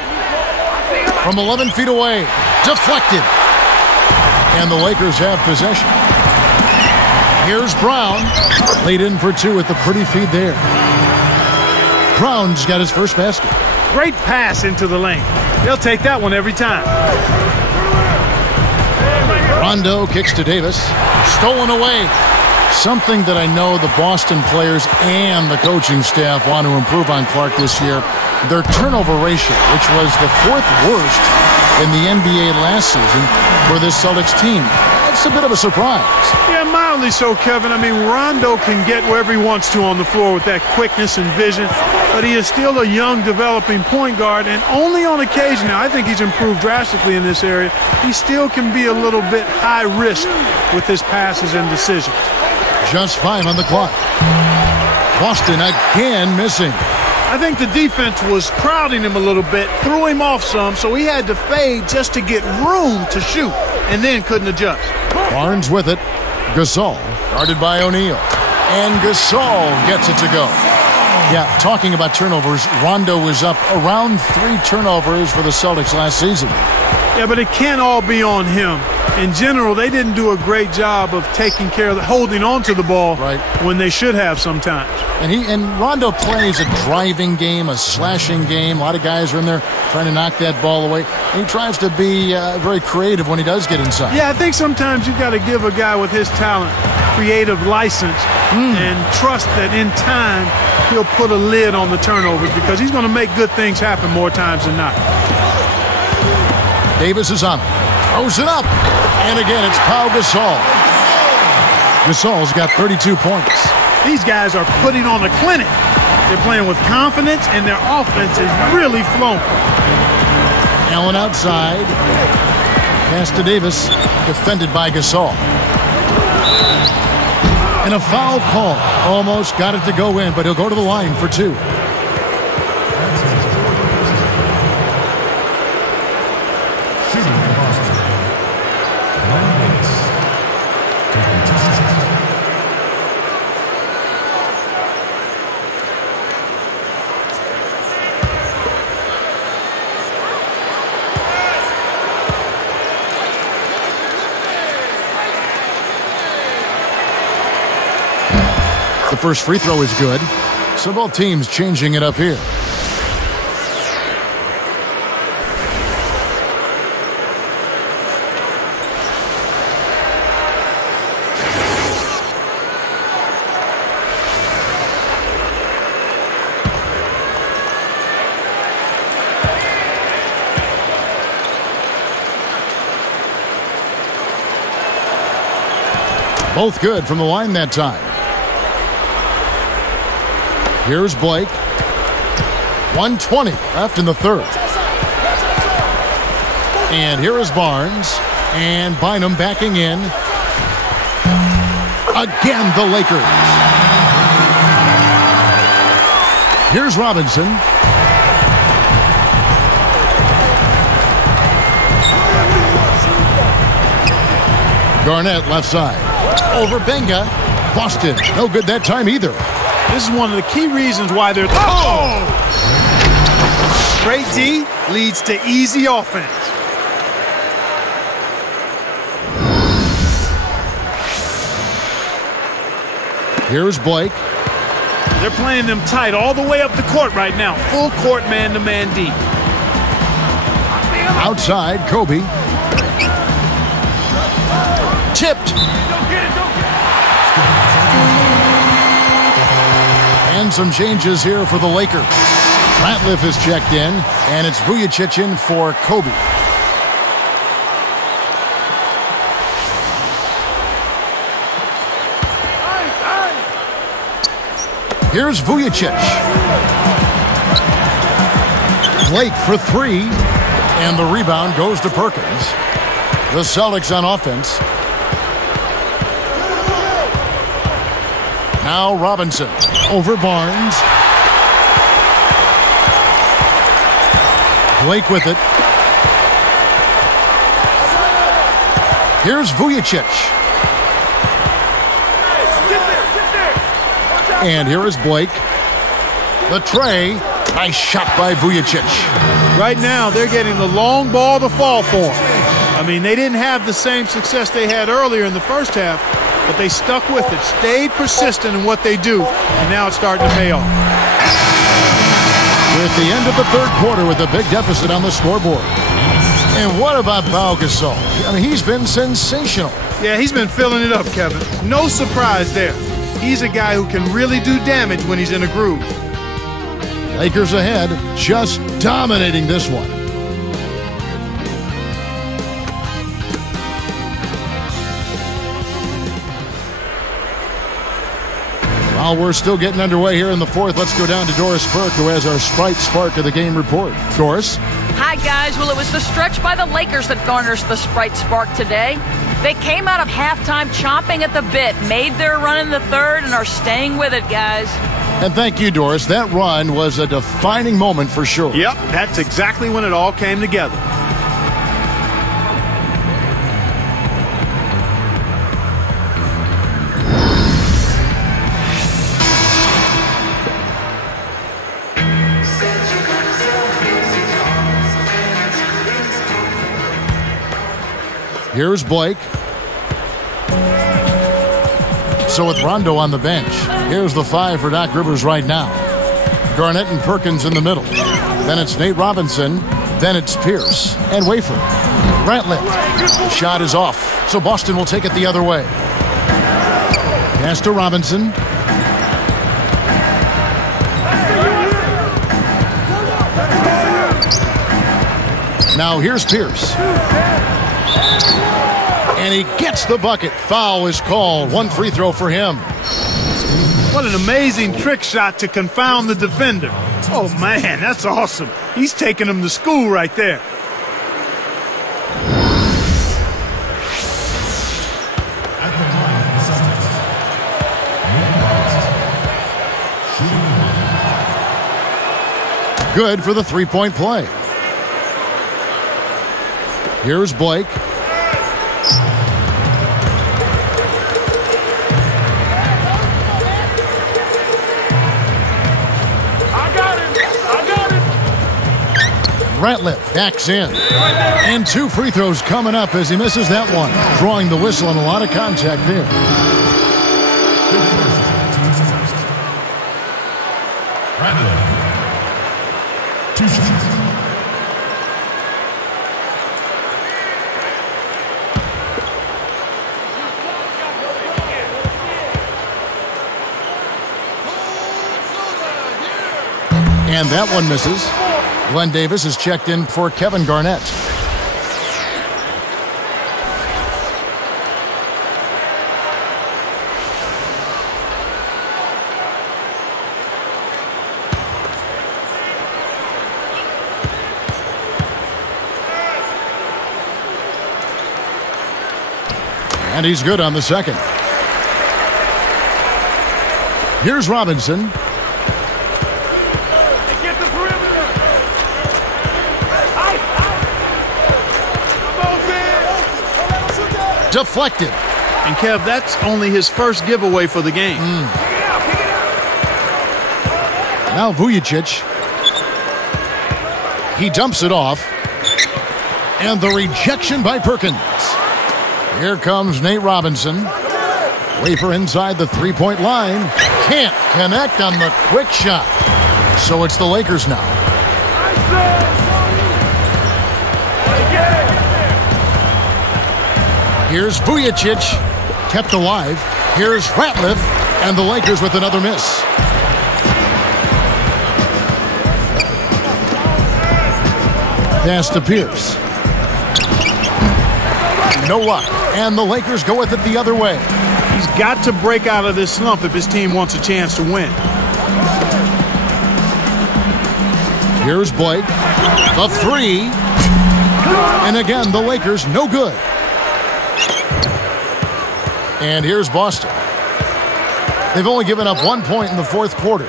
From 11 feet away. Deflected. And the Lakers have possession. Here's Brown. Laid in for two with the pretty feed there. Brown's got his first basket. Great pass into the lane. They'll take that one every time. Rondo kicks to Davis. Stolen away. Something that I know the Boston players and the coaching staff want to improve on, Clark, this year. Their turnover ratio, which was the fourth worst in the NBA last season for this Celtics team. It's a bit of a surprise. Yeah, mildly so, Kevin. I mean, Rondo can get wherever he wants to on the floor with that quickness and vision, but he is still a young, developing point guard, and only on occasion, now I think he's improved drastically in this area, he still can be a little bit high risk with his passes and decisions. Just 5 on the clock. Boston again missing. I think the defense was crowding him a little bit, threw him off some, so he had to fade just to get room to shoot, and then couldn't adjust. Barnes with it. Gasol, guarded by O'Neal. And Gasol gets it to go. Yeah, talking about turnovers, Rondo was up around 3 turnovers for the Celtics last season. Yeah, but it can't all be on him. In general, they didn't do a great job of taking care of holding on to the ball when they should have sometimes. And Rondo plays a driving game, a slashing game. A lot of guys are in there trying to knock that ball away. And he tries to be very creative when he does get inside. Yeah, I think sometimes you've got to give a guy with his talent creative license and trust that in time he'll put a lid on the turnovers because he's going to make good things happen more times than not. Davis is on it. Throws it up. And again, it's Pau Gasol. Gasol's got 32 points. These guys are putting on a clinic. They're playing with confidence, and their offense is really flowing. Allen outside. Pass to Davis. Defended by Gasol. And a foul call. Almost got it to go in, but he'll go to the line for 2. The first free throw is good. So both teams changing it up here. Both good from the line that time. Here's Blake. 1:20 left in the third. And here is Barnes. And Bynum backing in. Again, the Lakers. Here's Robinson. Garnett left side. Over Benga. Boston. No good that time either. This is one of the key reasons why they're... Oh! Great D leads to easy offense. Here's Blake. They're playing them tight all the way up the court right now. Full court man-to-man D. Outside, Kobe. Tipped. And some changes here for the Lakers. Ratliff is checked in, and it's Vujicic in for Kobe. Here's Vujicic. Blake for three, and the rebound goes to Perkins. The Celtics on offense. Now Robinson over Barnes. Blake with it. Here's Vujicic. And here is Blake. The tray. Nice shot by Vujicic. Right now, they're getting the long ball to fall for them. I mean, they didn't have the same success they had earlier in the first half, but they stuck with it, stayed persistent in what they do, and now it's starting to pay off. We're at the end of the third quarter with a big deficit on the scoreboard. And what about Pau Gasol? I mean, he's been sensational. Yeah, he's been filling it up, Kevin. No surprise there. He's a guy who can really do damage when he's in a groove. Lakers ahead, just dominating this one. While we're still getting underway here in the fourth, let's go down to Doris Burke, who has our Sprite Spark of the Game report. Doris? Hi, guys. Well, it was the stretch by the Lakers that garners the Sprite Spark today. They came out of halftime chomping at the bit, made their run in the third, and are staying with it, guys. And thank you, Doris. That run was a defining moment for sure. Yep, that's exactly when it all came together. Here's Blake. So with Rondo on the bench, here's the five for Doc Rivers right now. Garnett and Perkins in the middle. Then it's Nate Robinson. Then it's Pierce and Wafer. Ratliff. The shot is off, so Boston will take it the other way. Pass to Robinson. Now here's Pierce. And he gets the bucket. Foul is called. One free throw for him. What an amazing trick shot to confound the defender. Oh, man, that's awesome. He's taking him to school right there. Good for the three-point play. Here's Blake. Ratliff backs in. And two free throws coming up as he misses that one. Drawing the whistle and a lot of contact there. Ratliff. 2 shots. And that one misses. Glenn Davis is checked in for Kevin Garnett. And he's good on the second. Here's Robinson. Deflected. And Kev, that's only his first giveaway for the game. Now Vujicic. He dumps it off. And the rejection by Perkins. Here comes Nate Robinson. Wafer inside the three-point line. Can't connect on the quick shot. So it's the Lakers now. Here's Vujicic, kept alive. Here's Ratliff, and the Lakers with another miss. Pass to Pierce. No luck. And the Lakers go with it the other way. He's got to break out of this slump if his team wants a chance to win. Here's Blake. The three. And again, the Lakers no good. And here's Boston. They've only given up 1 point in the fourth quarter.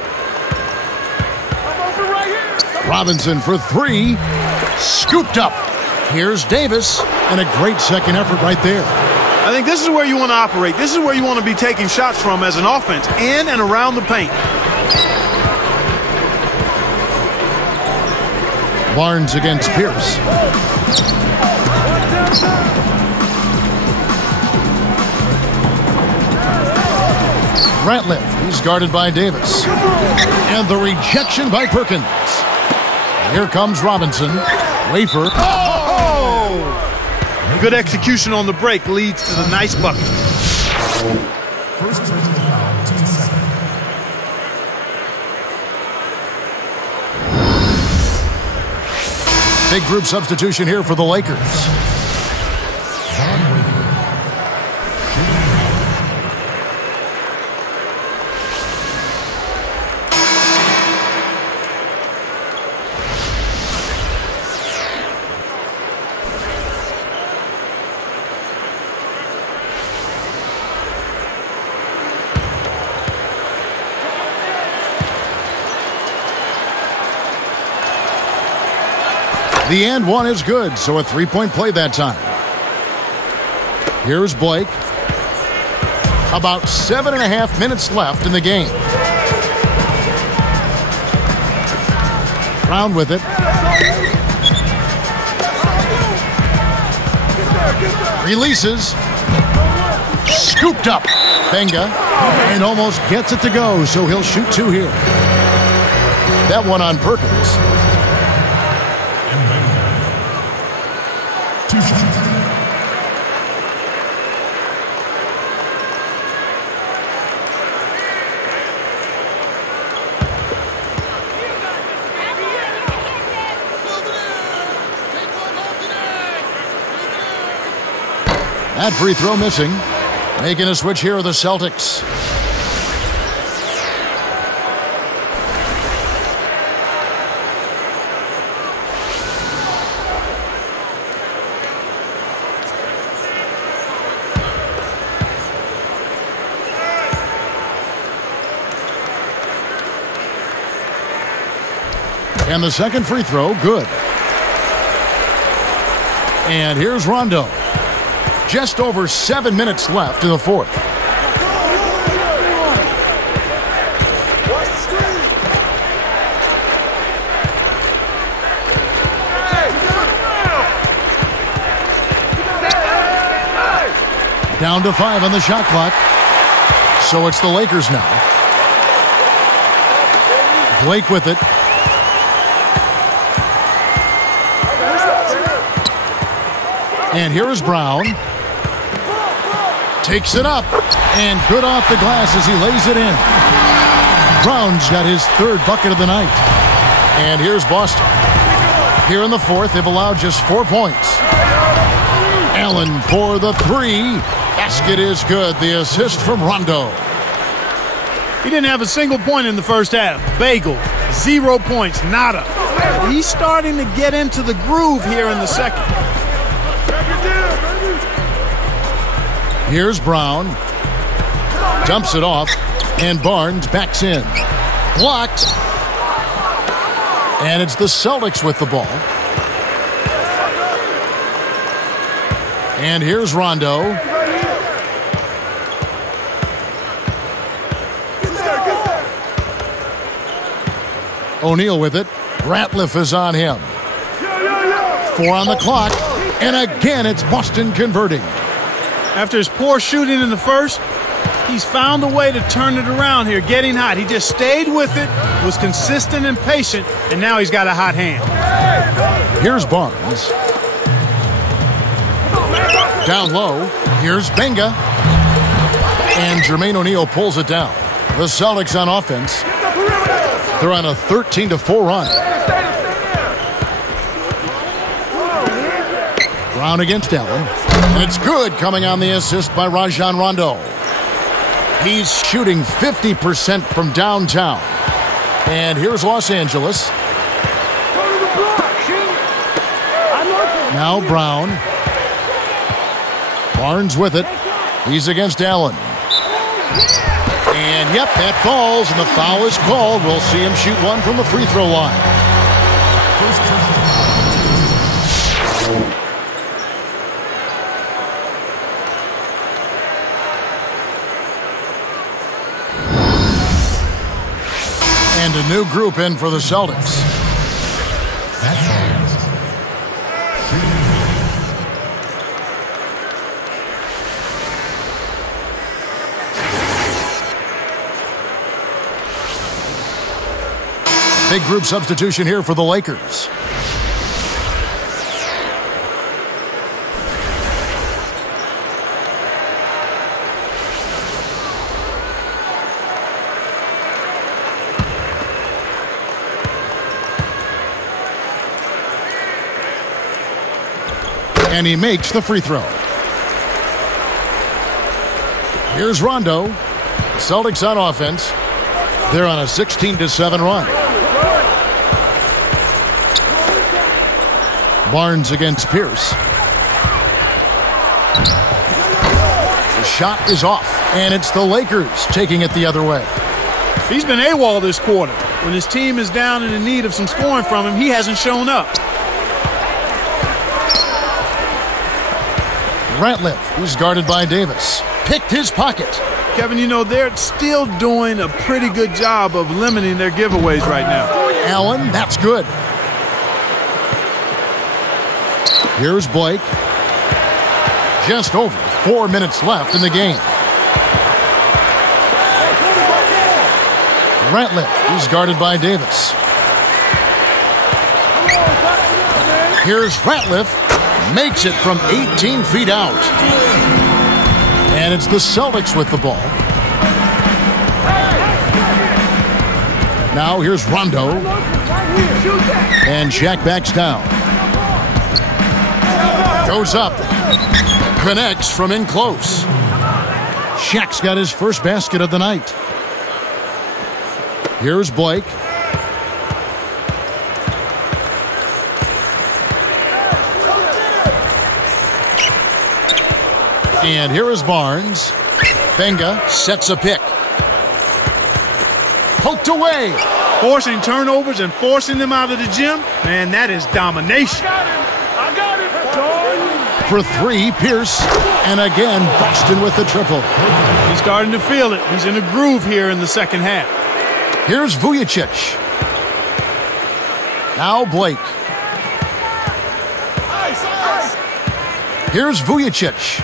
Robinson for three. Scooped up. Here's Davis. And a great second effort right there. I think this is where you want to operate. This is where you want to be taking shots from as an offense, in and around the paint. Barnes against Pierce. Ratliff, he's guarded by Davis. And the rejection by Perkins. Here comes Robinson. Wafer. Good execution on the break leads to the nice bucket. First personal foul, team second. Big group substitution here for the Lakers. The and one is good, so a three-point play that time. Here's Blake. About 7.5 minutes left in the game. Brown with it. Releases. Scooped up. Benga. And almost gets it to go, so he'll shoot two here. That one on Perkins. Two shots. That free throw missing. Making a switch here are the Celtics. And the second free throw, good. And here's Rondo. Just over 7 minutes left in the fourth. Down to 5 on the shot clock. So it's the Lakers now. Blake with it. And here is Brown. Takes it up. And good off the glass as he lays it in. Brown's got his third bucket of the night. And here's Boston. Here in the fourth, they've allowed just 4 points. Allen for the three. Basket is good. The assist from Rondo. He didn't have a single point in the first half. Bagel, 0 points, nada. He's starting to get into the groove here in the second. Here's Brown. Dumps it off. And Barnes backs in. Blocked. And it's the Celtics with the ball. And here's Rondo. O'Neal with it. Ratliff is on him. 4 on the clock. And again, it's Boston converting. After his poor shooting in the first, he's found a way to turn it around here, getting hot. He just stayed with it, was consistent and patient, and now he's got a hot hand. Here's Barnes. Down low. Here's Benga. And Jermaine O'Neal pulls it down. The Celtics on offense. They're on a 13-4 run. Brown against Allen. And it's good, coming on the assist by Rajon Rondo. He's shooting 50% from downtown. And here's Los Angeles. Now Brown. Barnes with it. He's against Allen. And yep, that falls, and the foul is called. We'll see him shoot one from the free throw line. And a new group in for the Celtics. Big group substitution here for the Lakers. And he makes the free throw. Here's Rondo. Celtics on offense. They're on a 16-7 run. Barnes against Pierce. The shot is off, and it's the Lakers taking it the other way. He's been AWOL this quarter. When his team is down and in need of some scoring from him, he hasn't shown up. Ratliff, who's guarded by Davis, picked his pocket. Kevin, you know, they're still doing a pretty good job of limiting their giveaways right now. Allen, that's good. Here's Blake. Just over 4 minutes left in the game. Ratliff, who's guarded by Davis. Here's Ratliff. Makes it from 18 feet out. And it's the Celtics with the ball. Now here's Rondo. And Shaq backs down. Goes up. Connects from in close. Shaq's got his first basket of the night. Here's Blake. And here is Barnes. Benga sets a pick. Poked away. Forcing turnovers and forcing them out of the gym, man, that is domination. For three, Pierce. And again, Boston with the triple. He's starting to feel it. He's in a groove here in the second half. Here's Vujicic. Now Blake. Here's Vujicic.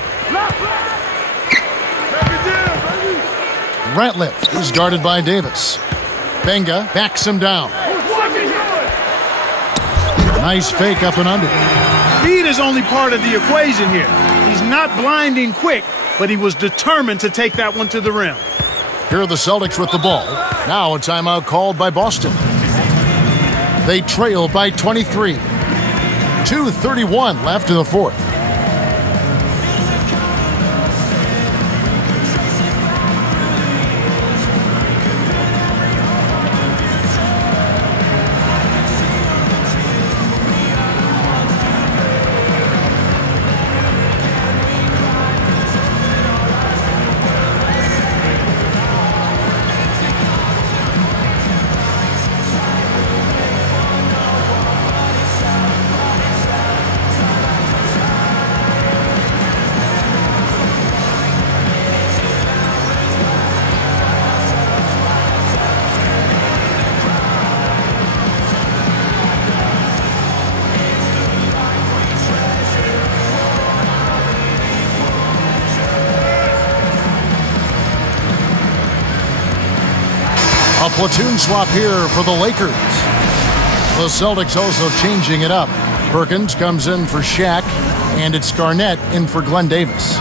Ratliff is guarded by Davis. Benga backs him down. Nice fake up and under. Speed is only part of the equation here. He's not blinding quick, but he was determined to take that one to the rim. Here are the Celtics with the ball. Now a timeout called by Boston. They trail by 23. 2:31 left in the fourth. A platoon swap here for the Lakers. The Celtics also changing it up. Perkins comes in for Shaq, and it's Garnett in for Glenn Davis.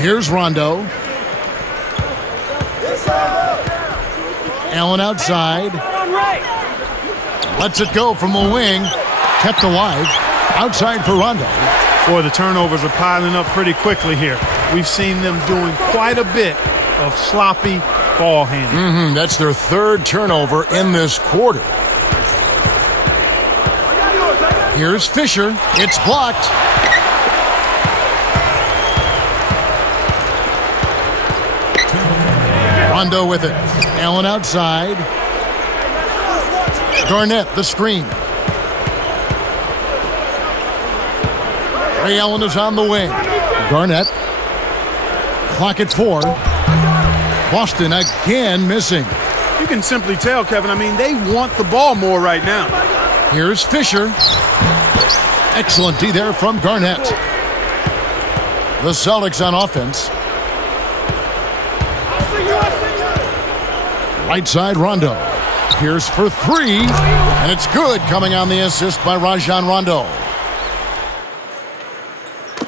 Here's Rondo. Allen outside. Lets it go from the wing. Kept alive. Outside for Rondo. Boy, the turnovers are piling up pretty quickly here. We've seen them doing quite a bit of sloppy ball handling. That's their third turnover in this quarter. Here's Fisher. It's blocked. Rondo with it. Allen outside. Garnett, the screen. Ray Allen is on the wing. Garnett. Clock at 4. Boston again missing. You can simply tell, Kevin, I mean, they want the ball more right now. Here's Fisher. Excellent D there from Garnett. The Celtics on offense. Right side, Rondo. Pierce for 3. And it's good, coming on the assist by Rajon Rondo.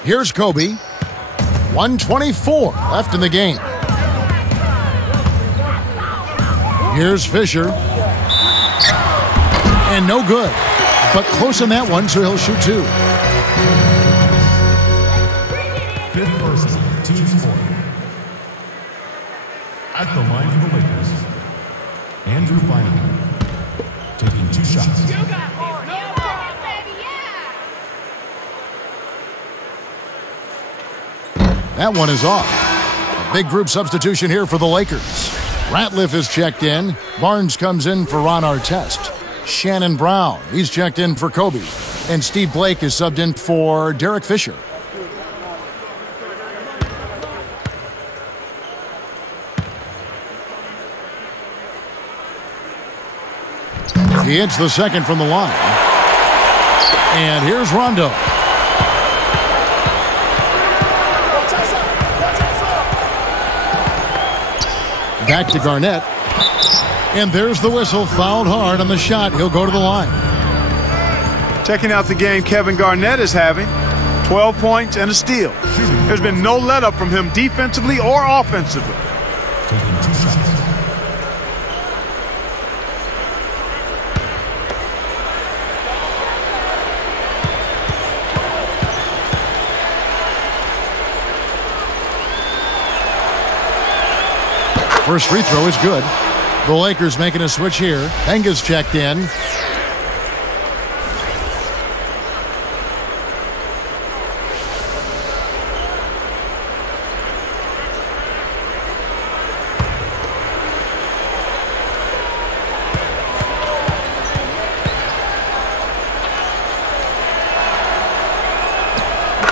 Here's Kobe. 1:24 left in the game. Here's Fisher. And no good. But close on that one, so he'll shoot 2. Fifth person, team score. At the line for the Lakers, Andrew Bynum taking 2 shots. That one is off. A big group substitution here for the Lakers. Ratliff is checked in. Barnes comes in for Ron Artest. Shannon Brown, he's checked in for Kobe. And Steve Blake is subbed in for Derek Fisher. He hits the second from the line. And here's Rondo. Back to Garnett. And there's the whistle. Fouled hard on the shot. He'll go to the line. Checking out the game Kevin Garnett is having. 12 points and a steal. There's been no let up from him defensively or offensively. Taking 2 shots. First free throw is good. The Lakers making a switch here. Henga's checked in.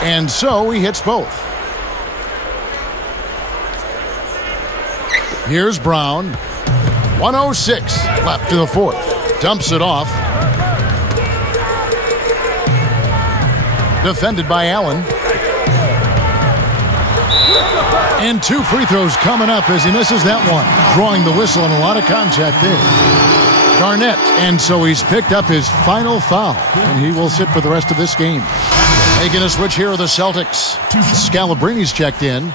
And so he hits both. Here's Brown. 1:06 left in the fourth. Dumps it off. Defended by Allen. And 2 free throws coming up as he misses that one. Drawing the whistle and a lot of contact there. Garnett. And so he's picked up his final foul. And he will sit for the rest of this game. Making a switch here are the Celtics. Scalabrini's checked in.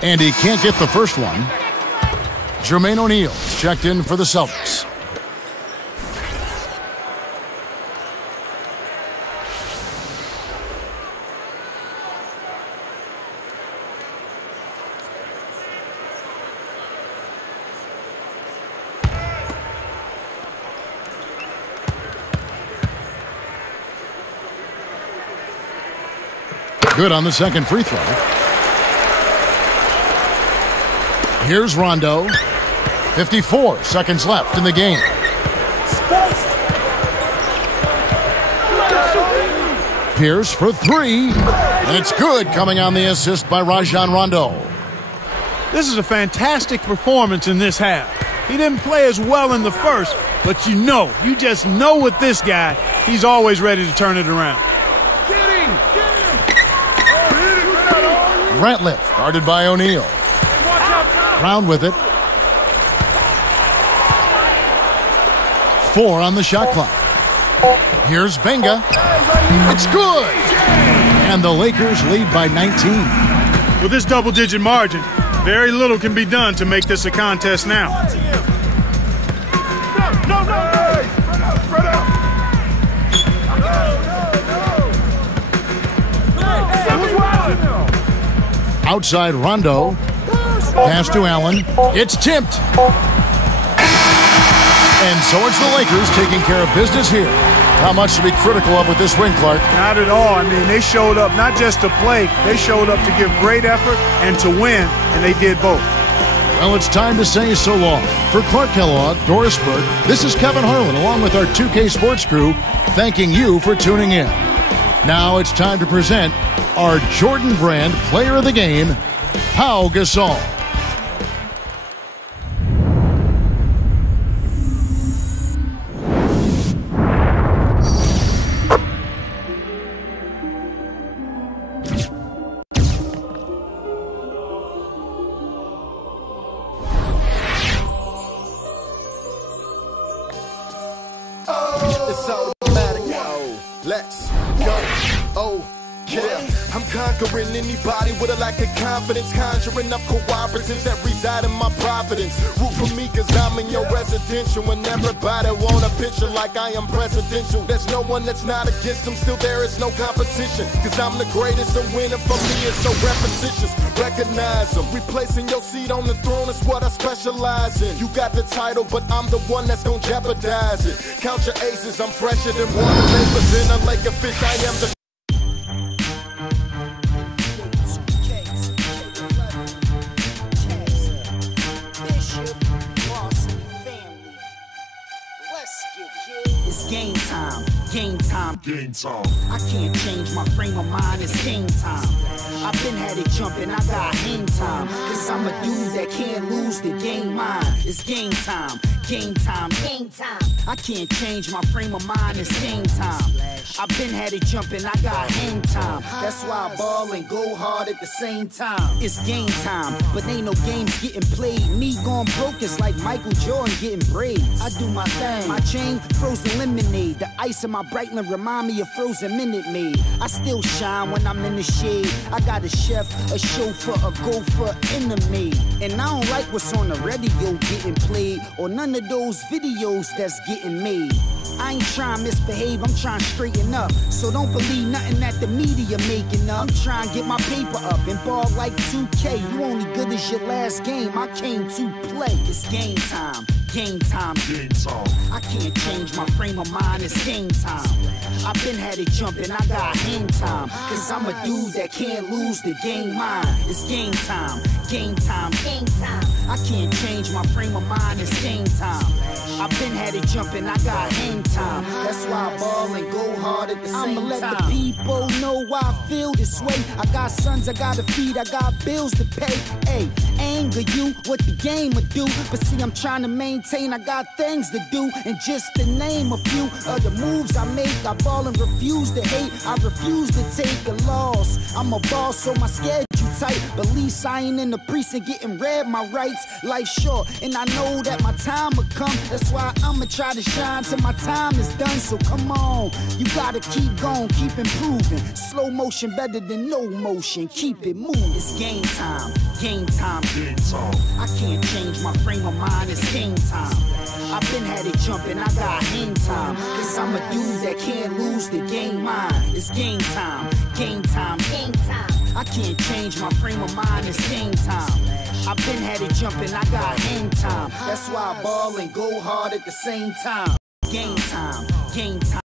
And he can't get the first one. Jermaine O'Neal checked in for the Celtics. Good on the second free throw. Here's Rondo. 54 seconds left in the game. Pierce for 3. And it's good, coming on the assist by Rajon Rondo. This is a fantastic performance in this half. He didn't play as well in the first, but you just know with this guy, he's always ready to turn it around. Ratliff, guarded by O'Neal. Brown with it. 4 on the shot clock. Here's Benga. It's good! And the Lakers lead by 19. With this double-digit margin, very little can be done to make this a contest now. Outside Rondo. Pass to Allen. It's tipped. And so it's the Lakers taking care of business here. How much to be critical of with this win, Clark? Not at all. I mean, they showed up not just to play, they showed up to give great effort and to win, and they did both. Well, it's time to say so long. For Clark Kellogg, Doris Burke, this is Kevin Harlan, along with our 2K Sports crew, thanking you for tuning in. Now it's time to present our Jordan Brand Player of the Game, Pau Gasol. It's automatic. Let's go. Oh, yeah. I'm conquering anybody with a lack of confidence, conjuring up cooperatives that reside in my providence. Root for me cause I'm in your residential, and everybody want a picture like I am presidential. There's no one that's not against them, still there is no competition, cause I'm the greatest, and winning for me is so repetitious. Recognize them, replacing your seat on the throne is what I specialize in. You got the title, but I'm the one that's gonna jeopardize it. Count your aces, I'm fresher than water vapors in a lake of fish. I am the It's game time, game time, game time. I can't change my frame of mind, it's game time. I've been had it jumping, I got hang time. Cause I'm a dude that can't lose the game mine. It's game time, game time, game time. I can't change my frame of mind, it's game time. I've been had it jumping, I got hang time. That's why I ball and go hard at the same time. It's game time, but ain't no games getting played. Me going broke is like Michael Jordan getting braids. I do my thing, my chain, frozen lemonade. The ice in my Breitling remind me of frozen Minute Maid. I still shine when I'm in the shade. I got a chef, a chauffeur, a gopher, enemy. And I don't like what's on the radio getting played, or none of those videos that's getting made. I ain't trying to misbehave, I'm trying to straighten up. So don't believe nothing that the media making up. I'm trying to get my paper up and ball like 2K. You only good as your last game, I came to play. It's game time, game time, game time. I can't change my frame of mind, it's game time. I've been had it jumping, I got hang time. Cause I'm a dude that can't lose the game mine. It's game time, game time, game time. I can't change my frame of mind, it's game time. I've been had it jumping, I got hang time. That's why I ball and go hard at the same time. I'ma let the people know why I feel this way. I got sons I gotta feed, I got bills to pay. Hey, anger you, what the game would do. But see, I'm trying to maintain, I got things to do. And just to name a few of the moves I make, I ball and refuse to hate. I refuse to take a loss. I'm a boss, so my schedule tight. But at least I ain't in the precinct getting read my rights. Life's short, and I know that my time will come. That's why I'ma try to shine till my time is done. So come on, you gotta keep going, keep improving. Slow motion better than no motion, keep it moving. It's game time, game time, game time. I can't change my frame of mind, it's game time. I've been had it jumping, I got hang time. Cause I'm a dude that can't lose the game mine. It's game time, game time, game time. I can't change my frame of mind, it's game time. I've been had it jumping, I got hang time. That's why I ball and go hard at the same time. Game time, game time.